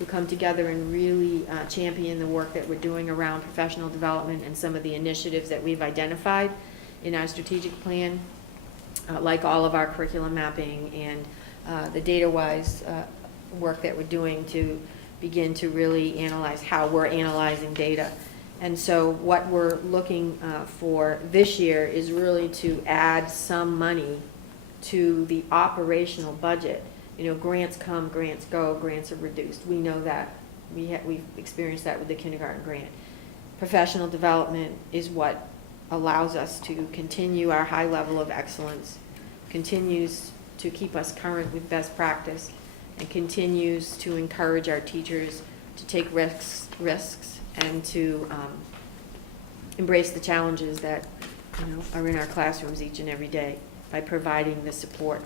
who come together and really champion the work that we're doing around professional development and some of the initiatives that we've identified in our strategic plan, like all of our curriculum mapping and the data-wise work that we're doing to begin to really analyze how we're analyzing data. And so what we're looking for this year is really to add some money to the operational budget. Grants come, grants go, grants are reduced. We know that. We've experienced that with the kindergarten grant. Professional development is what allows us to continue our high level of excellence, continues to keep us current with best practice, and continues to encourage our teachers to take risks and to embrace the challenges that are in our classrooms each and every day by providing the support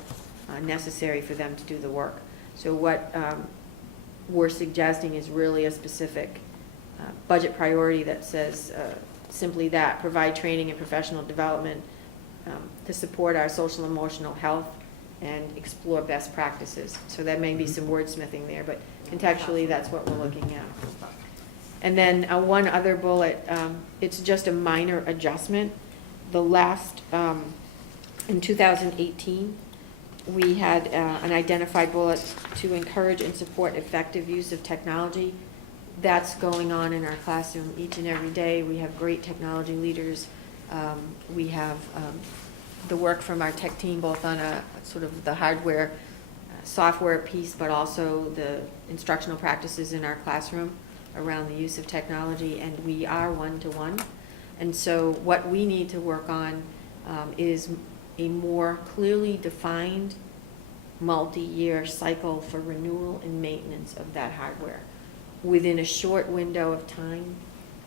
necessary for them to do the work. So what we're suggesting is really a specific budget priority that says simply that: provide training and professional development to support our social emotional health and explore best practices. So that may be some wordsmithing there, but contextually that's what we're looking at. And then one other bullet, it's just a minor adjustment. The last, in 2018, we had an identified bullet to encourage and support effective use of technology. That's going on in our classroom each and every day. We have great technology leaders. We have the work from our tech team, both on a sort of the hardware, software piece, but also the instructional practices in our classroom around the use of technology, and we are one-to-one. And so what we need to work on is a more clearly defined multi-year cycle for renewal and maintenance of that hardware. Within a short window of time,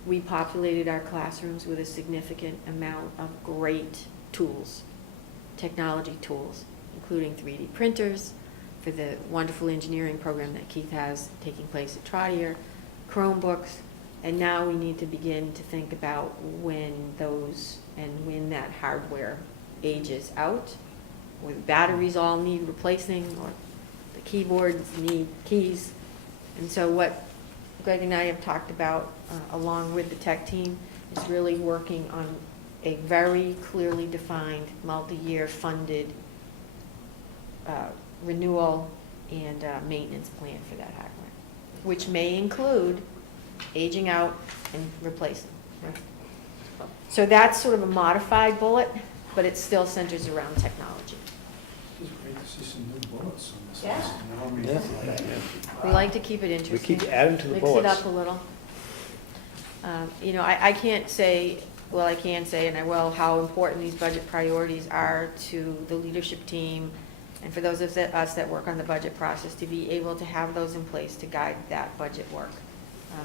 we populated our classrooms with a significant amount of great tools, technology tools, including 3D printers for the wonderful engineering program that Keith has taking place at Trottier, Chromebooks, and now we need to begin to think about when those and when that hardware ages out, or the batteries all need replacing, or the keyboards need keys. And so what Greg and I have talked about, along with the tech team, is really working on a very clearly defined, multi-year funded renewal and maintenance plan for that hardware, which may include aging out and replacing. So that's sort of a modified bullet, but it still centers around technology. It's great to see some new bullets on this Yeah. list, you know, I mean, We like to keep it interesting. keep adding to the bullets. Mix it up a little. You know, I can't say, well, I can say, and I will, how important these budget priorities are to the leadership team and for those of us that work on the budget process to be able to have those in place to guide that budget work.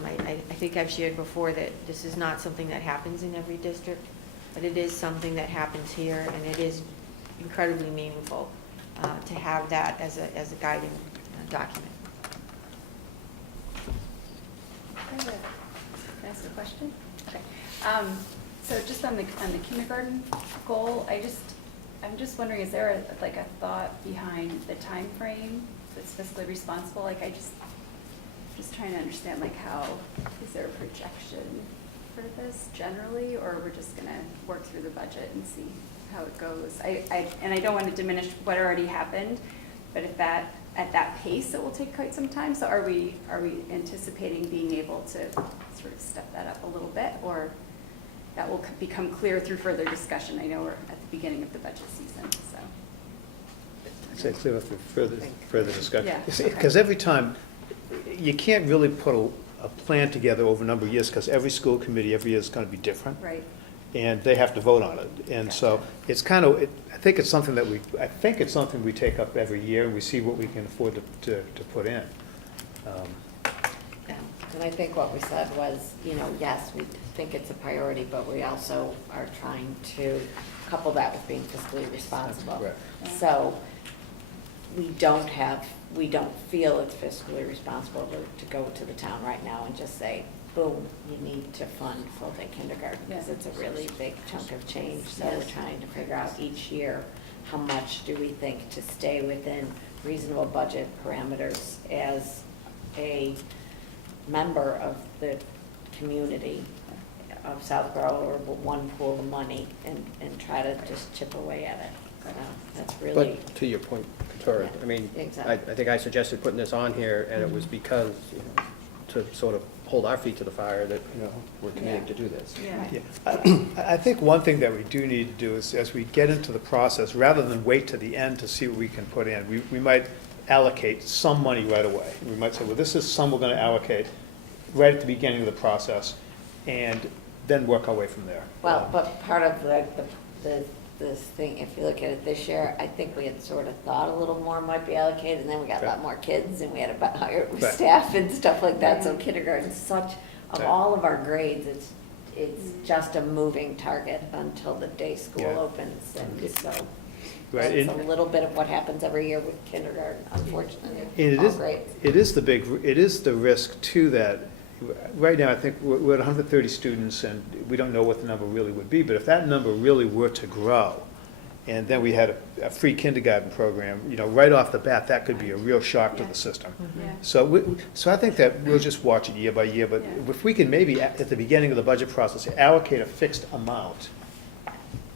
I think I've shared before that this is not something that happens in every district, but it is something that happens here, and it is incredibly meaningful to have that as a guiding document. Can I ask a question? Okay. So just on the kindergarten goal, I'm just wondering, is there a thought behind the time frame that's fiscally responsible? Like, just trying to understand, how, is there a projection for this generally, or we're just gonna work through the budget and see how it goes? And I don't want to diminish what already happened, but at that pace, it will take quite some time. So are we anticipating being able to sort of step that up a little bit, or that will become clear through further discussion? I know we're at the beginning of the budget season, so. Say clear for further discussion. Yeah, Because every time, you can't really put a plan together over a number of years, because every school committee every year is going to be different. Right. And they have to vote on it. And so it's kind of, I think it's something we take up every year, and we see what we can afford to put in. And I think what we said was, yes, we think it's a priority, but we also are trying to couple that with being fiscally responsible. Correct. So we don't feel it's fiscally responsible to go to the town right now and just say, boom, you need to fund full-day kindergarten, because it's a really big chunk of change. So we're trying to figure out each year, how much do we think to stay within reasonable budget parameters as a member of the community of Southborough, or one pool of money, and try to just chip away at it. So that's really. But to your point, Victoria, Yeah, I mean, exactly. I think I suggested putting this on here, and it was because, to sort of hold our feet to the fire that, we're committed to do this. Yeah. Yeah. I think one thing that we do need to do is, as we get into the process, rather than wait to the end to see what we can put in, we might allocate some money right away. We might say, well, this is some we're going to allocate right at the beginning of the process, and then work our way from there. Well, but part of this thing, if you look at it this year, I think we had sort of thought a little more might be allocated, and then we got a lot more kids, and we had about higher Right. staff and stuff like that. So kindergarten's of Right. all of our grades, it's just a moving target until the day school Yeah. opens, and so Right, that's and- a little bit of what happens every year with kindergarten, unfortunately. And it all is, grades. it is the risk too that, right now, I think we're at 130 students, and we don't know what the number really would be, but if that number really were to grow, and then we had a free kindergarten program, right off the bat, that could be a real shock to the system. Yeah. So I think that we'll just watch it year by year, but Yeah. if we can maybe, at the beginning of the budget process, allocate a fixed amount,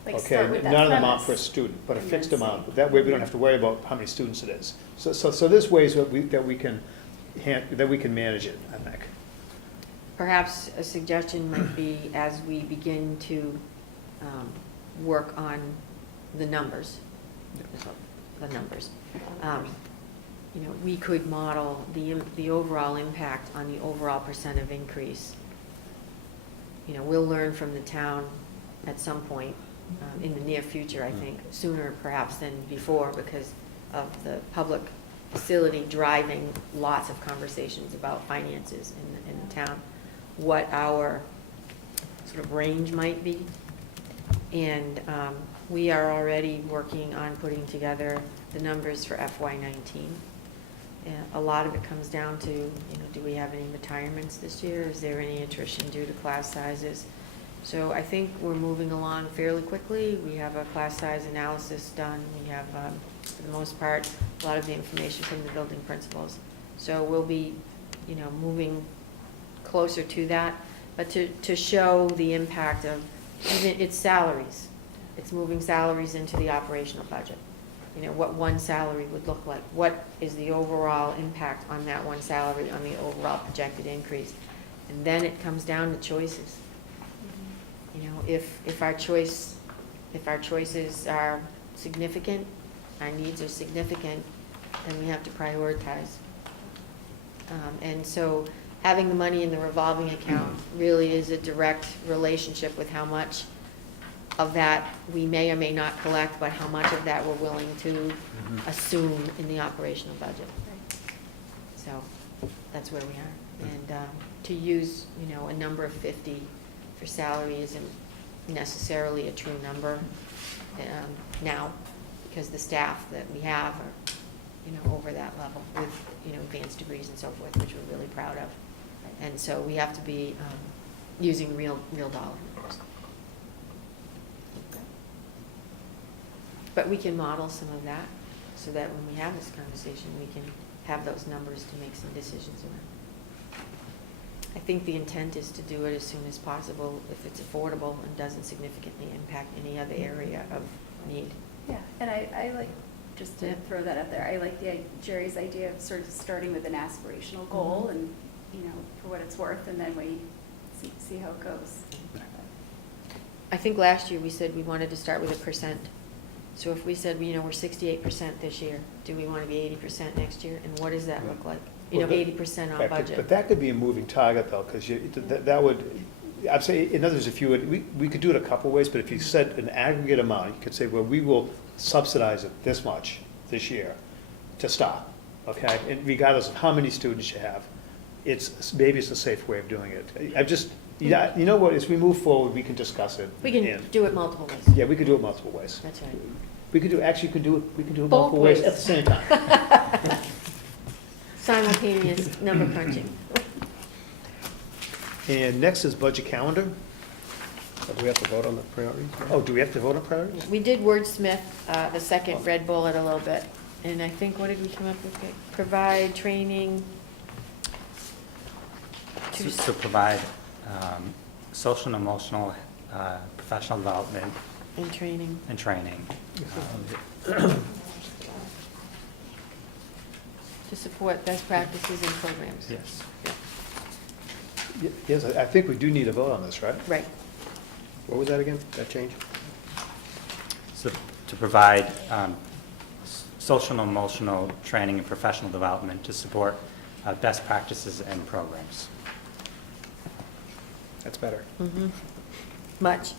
Like, okay, start with that not an amount per premise. student, but a And fixed then amount. see. That way, we don't have to worry about how many students it is. So there's ways that we can manage it, I think. Perhaps a suggestion might be, as we begin to work on the numbers, we could model the overall impact on the overall percent of increase. We'll learn from the town at some point in the near future, I think, sooner perhaps than before, because of the public facility driving lots of conversations about finances in the town, what our sort of range might be. And we are already working on putting together the numbers for FY19. And a lot of it comes down to, do we have any retirements this year? Is there any attrition due to class sizes? So I think we're moving along fairly quickly. We have a class size analysis done. We have, for the most part, a lot of the information from the building principals. So we'll be, moving closer to that. But to show the impact of even its salaries, it's moving salaries into the operational budget. What one salary would look like. What is the overall impact on that one salary on the overall projected increase? And then it comes down to choices. If our choices are significant, our needs are significant, then we have to prioritize. And so having the money in the revolving account really is a direct relationship with how much of that we may or may not collect, but how much of that we're willing to assume in the operational budget. So that's where we are. And to use, a number of 50 for salary isn't necessarily a true number now, because the staff that we have are, over that level with, advanced degrees and so forth, which we're really proud of. And so we have to be using real dollar numbers. But we can model some of that so that when we have this conversation, we can have those numbers to make some decisions around. I think the intent is to do it as soon as possible if it's affordable and doesn't significantly impact any other area of need. Yeah, and I like, just to throw that out there, I like Jerry's idea of sort of starting with an aspirational goal and, for what it's worth, and then we see how it goes. I think last year we said we wanted to start with 1%. So if we said, we're 68% this year, do we want to be 80% next year? And what does that look like? 80% on budget. But that could be a moving target, though, because that would, I'd say, in other words, if you would, we could do it a couple ways, but if you set an aggregate amount, you could say, well, we will subsidize it this much this year to start, okay? And regardless of how many students you have, maybe it's a safe way of doing it. I just, you know what, as we move forward, we can discuss it. We can do it multiple ways. Yeah, we could do it multiple ways. That's right. We could do it Both multiple ways ways. at the same time. Simultaneous number crunching. And next is budget calendar. Do we have to vote on the priorities? Oh, do we have to vote on priorities? We did wordsmith the second red bullet a little bit, and I think, what did we come up with? Provide training To provide social and emotional professional development and training. and training. To support best practices and programs. Yes. Yes, I think we do need a vote on this, right? Right. What was that again, that change? So to provide social and emotional training and professional development to support best practices and programs. That's better. Mm-hmm. Much.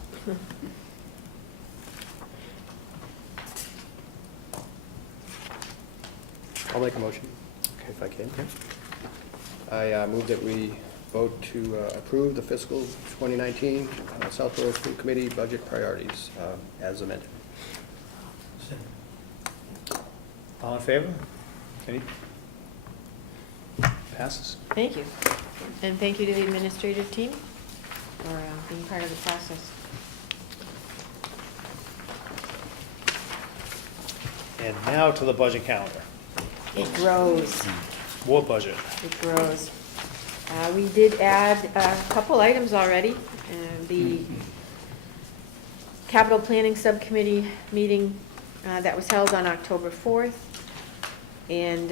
I'll make a motion, Okay, if I can. I move that we vote to approve the fiscal 2019 Southborough School Committee budget priorities as amended. All in favor? Any? Passes. Thank you. And thank you to the administrative team for being part of the process. And now to the budget calendar. It grows. More budget. It grows. We did add a couple items already. The Capital Planning Subcommittee meeting that was held on October 4th. And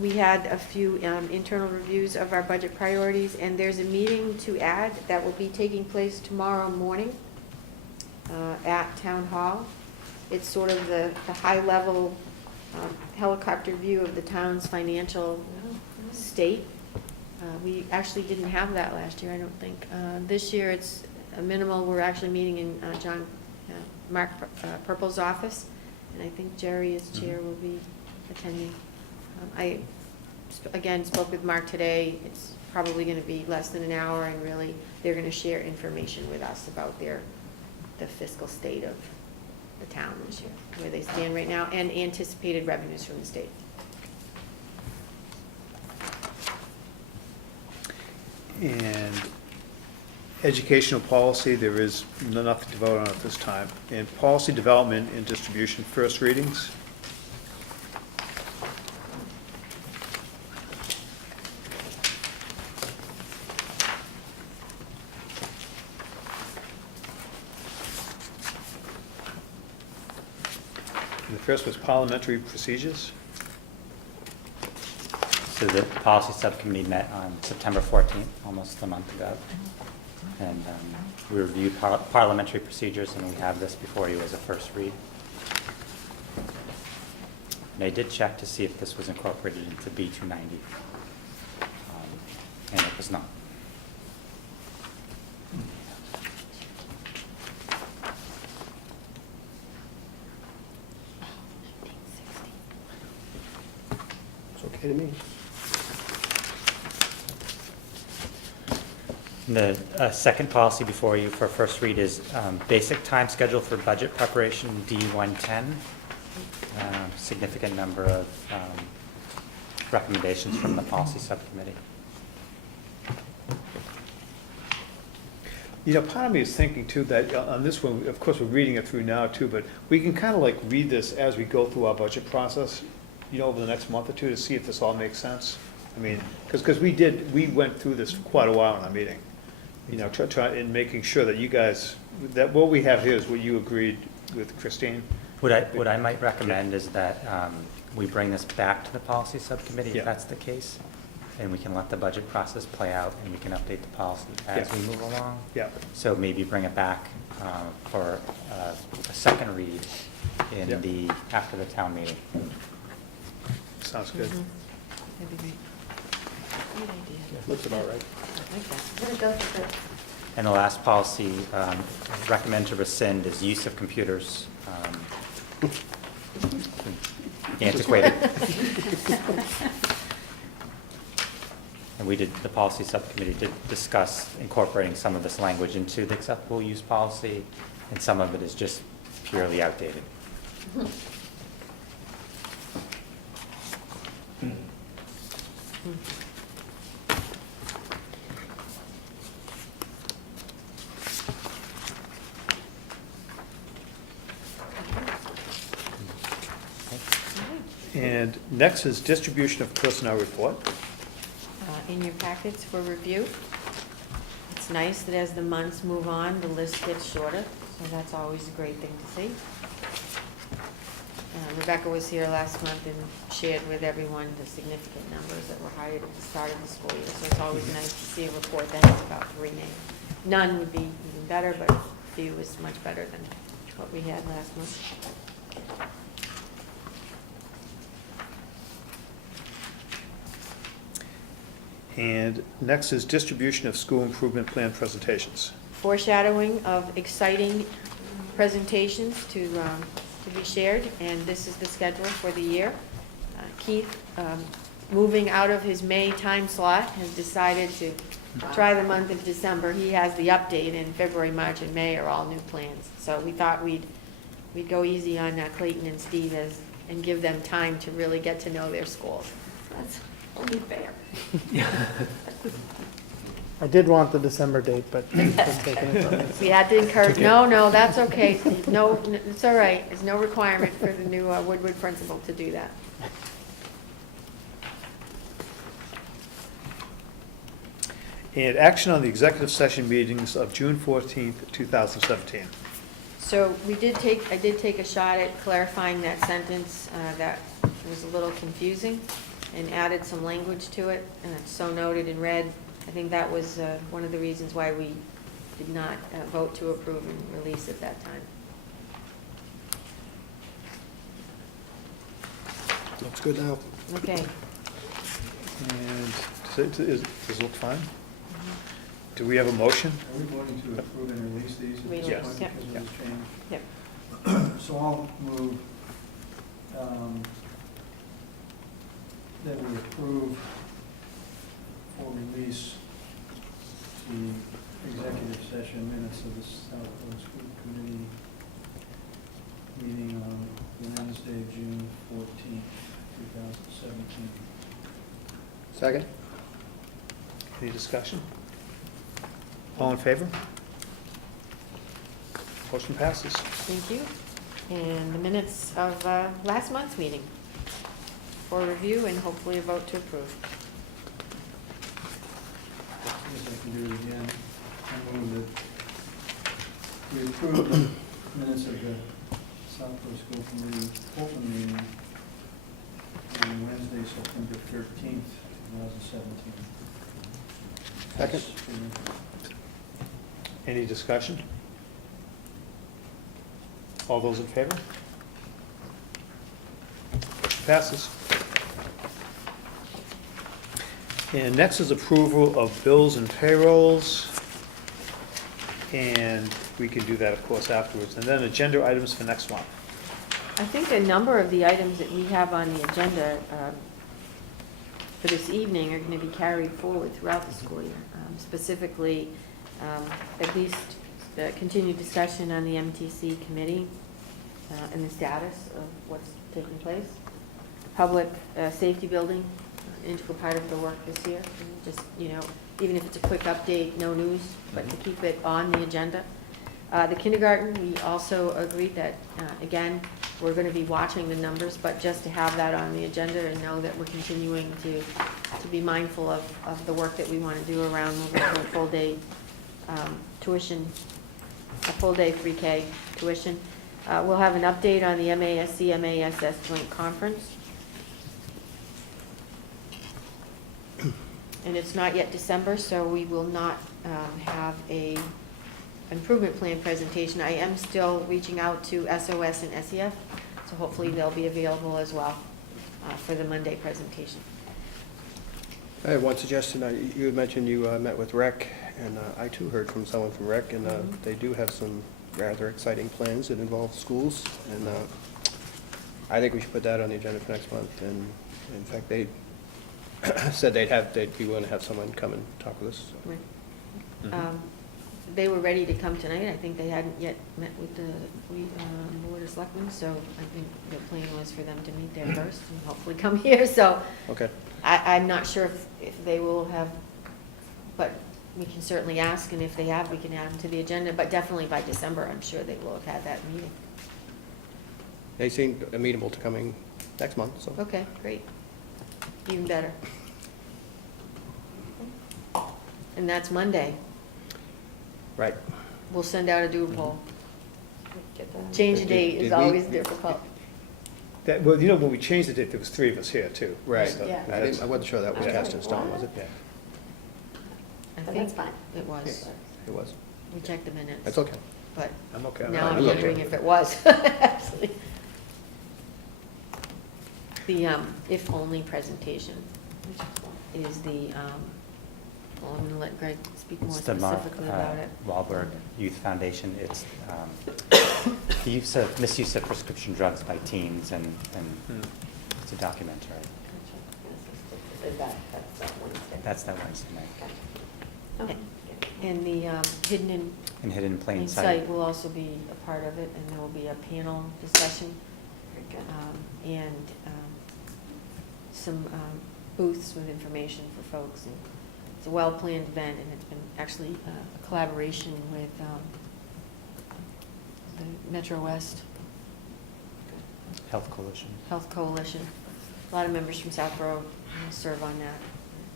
we had a few internal reviews of our budget priorities, and there's a meeting to add that will be taking place tomorrow morning at Town Hall. It's sort of the high-level helicopter view of the town's financial state. We actually didn't have that last year, I don't think. This year it's a minimal. We're actually meeting in Mark Purple's office, and I think Jerry as chair will be attending. Again, spoke with Mark today. It's probably going to be less than an hour, and really, they're going to share information with us about the fiscal state of the town this year, where they stand right now, and anticipated revenues from the state. And educational policy, there is nothing to vote on at this time. And policy development and distribution, first readings. And the first was parliamentary procedures. So the policy subcommittee met on September 14th, almost a month ago. And we reviewed parliamentary procedures, and we have this before you as a first read. And I did check to see if this was incorporated into B290, and it was not. It's okay to me. The second policy before you for first read is basic time schedule for budget preparation, D110. Significant number of recommendations from the policy subcommittee. You know, part of me is thinking too that on this one, of course, we're reading it through now too, but we can kind of like read this as we go through our budget process, you know, over the next month or two to see if this all makes sense. I mean, because we went through this for quite a while in our meeting. You know, try in making sure that you guys, that what we have here is what you agreed with Christine. What I might recommend is that we bring this back to the policy subcommittee Yeah. if that's the case, and we can let the budget process play out, and we can update the policy as Yeah. we move along. Yeah. So maybe bring it back for a second read in Yeah. after the town meeting. Sounds good. Mhm. That'd be great. Great idea. Looks about right. I like that. I'm gonna go for the And the last policy, recommend to rescind is use of computers. Antiquated. And the policy subcommittee did discuss incorporating some of this language into the acceptable use policy, and some of it is just purely outdated. And next is distribution of personnel report. in your packets for review. It's nice that as the months move on, the list gets shorter, so that's always a great thing to see. Rebecca was here last month and shared with everyone the significant numbers that were hired at the start of the school year, so it's always nice to see a report that is about 3 names. None would be even better, but a few is much better than what we had last month. And next is distribution of school improvement plan presentations. Foreshadowing of exciting presentations to be shared, and this is the schedule for the year. Keith, moving out of his May time slot, has decided to try the month of December. He has the update, in February, March, and May are all new plans. So we thought we'd go easy on Clayton and Steve and give them time to really get to know their schools. That's only fair. I did want the December date, but I'm taking it from you. We had to encourage, no, that's okay. No, it's all right. There's no requirement for the new Woodward principal to do that. And action on the executive session meetings of June 14th, 2017. So I did take a shot at clarifying that sentence that was a little confusing and added some language to it, and it's so noted in red. I think that was one of the reasons why we did not vote to approve and release at that time. Looks good now. Okay. And does it look fine? Do we have a motion? Are we voting to approve and release these at this Release, point yep. because of this change? Yep. So I'll move that we approve for release the executive session minutes of the Southborough School Committee meeting on Wednesday, June 14th, 2017. Second? Any discussion? All in favor? Motion passes. Thank you. And the minutes of last month's meeting for review and hopefully a vote to approve. I guess I can do it again. I move that we approve the minutes of the Southborough School Committee open meeting on Wednesday, September 13th, 2017. Second? Any discussion? All those in favor? Passes. And next is approval of bills and payrolls. And we can do that, of course, afterwards. And then agenda items for next month. I think a number of the items that we have on the agenda for this evening are going to be carried forward throughout the school year. Specifically, at least the continued discussion on the MTC committee and the status of what's taking place. Public safety building, an integral part of the work this year. And just, you know, even if it's a quick update, no news, but to keep it on the agenda. The kindergarten, we also agreed that, again, we're going to be watching the numbers, but just to have that on the agenda and know that we're continuing to be mindful of the work that we want to do around moving to a full-day tuition, a full-day 3K tuition. We'll have an update on the MASC-MASS joint conference. And it's not yet December, so we will not have a improvement plan presentation. I am still reaching out to SOS and SEF, so hopefully they'll be available as well for the Monday presentation. I have one suggestion. You had mentioned you met with Rec, and I too heard from someone from Rec, and they do have some rather exciting plans that involve schools, and I think we should put that on the agenda for next month. And in fact, they said they'd be willing to have someone come and talk with us. So. Right. They were ready to come tonight. I think they hadn't yet met with the Board of Selectmen, so I think the plan was for them to meet there first and hopefully come here. So Okay. I'm not sure if they will have, but we can certainly ask, and if they have, we can add them to the agenda. But definitely by December, I'm sure they will have had that meeting. They seem amenable to coming next month, so. Okay, great. Even better. And that's Monday. Right. We'll send out a doodle poll. Get that. Change the date is Did we- always difficult. That, well, you know, when we changed the date, there was 3 of us here, too. Right. So Yeah. I wasn't sure that was Okay. cast in stone, was it? Yeah. I But think that's fine. it was. It was. We checked the minutes. That's okay. But I'm okay. now I'm look. wondering if it was, actually. The if only presentation is the, well, I'm gonna let Greg speak more It's the Mark specifically about it. Wahlberg Youth Foundation. It's the misuse of prescription drugs by teens, and it's a documentary. Is that's that Wednesday? That's that Wednesday night. Okay. And the hidden in And Hidden in Plain plain Sight. sight will also be a part of it, and there will be a panel discussion Very good. and some booths with information for folks. And it's a well-planned event, and it's been actually a collaboration with the Metro West Health Coalition. Health Coalition. A lot of members from Southborough serve on that.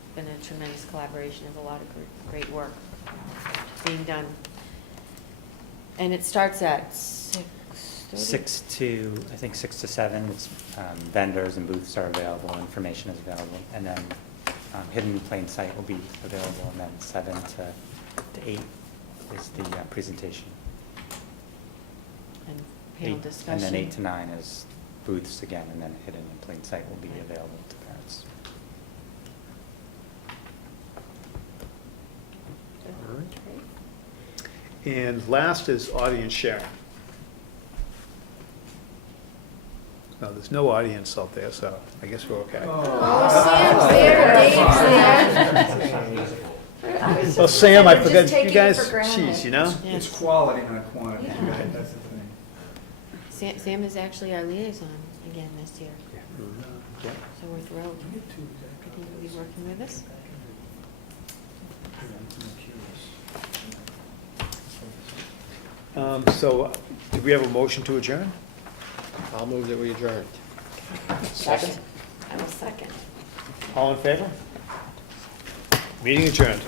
It's been a tremendous collaboration of a lot of great work being done. And it starts at 6:30? 6 to 7. It's vendors and booths are available, information is available, and then Hidden in Plain Sight will be available, and then 7 to 8 is the presentation. And panel discussion. And then 8 to 9 is booths again, and then Hidden in Plain Sight will be available to parents. All right. And last is audience sharing. No, there's no audience out there, so I guess we're okay. Oh, Sam's there, Dave's there. Well, Sam, I Just forgot, taking you it guys, for granted. jeez, you know? It's quality, not quantity, that's the thing. Sam is actually our liaison again this year, Yeah. so we're thrilled. I think he'll be working with us. So, do we have a motion to adjourn? I'll move that we adjourn. Second. I will second. All in favor? Meeting adjourned.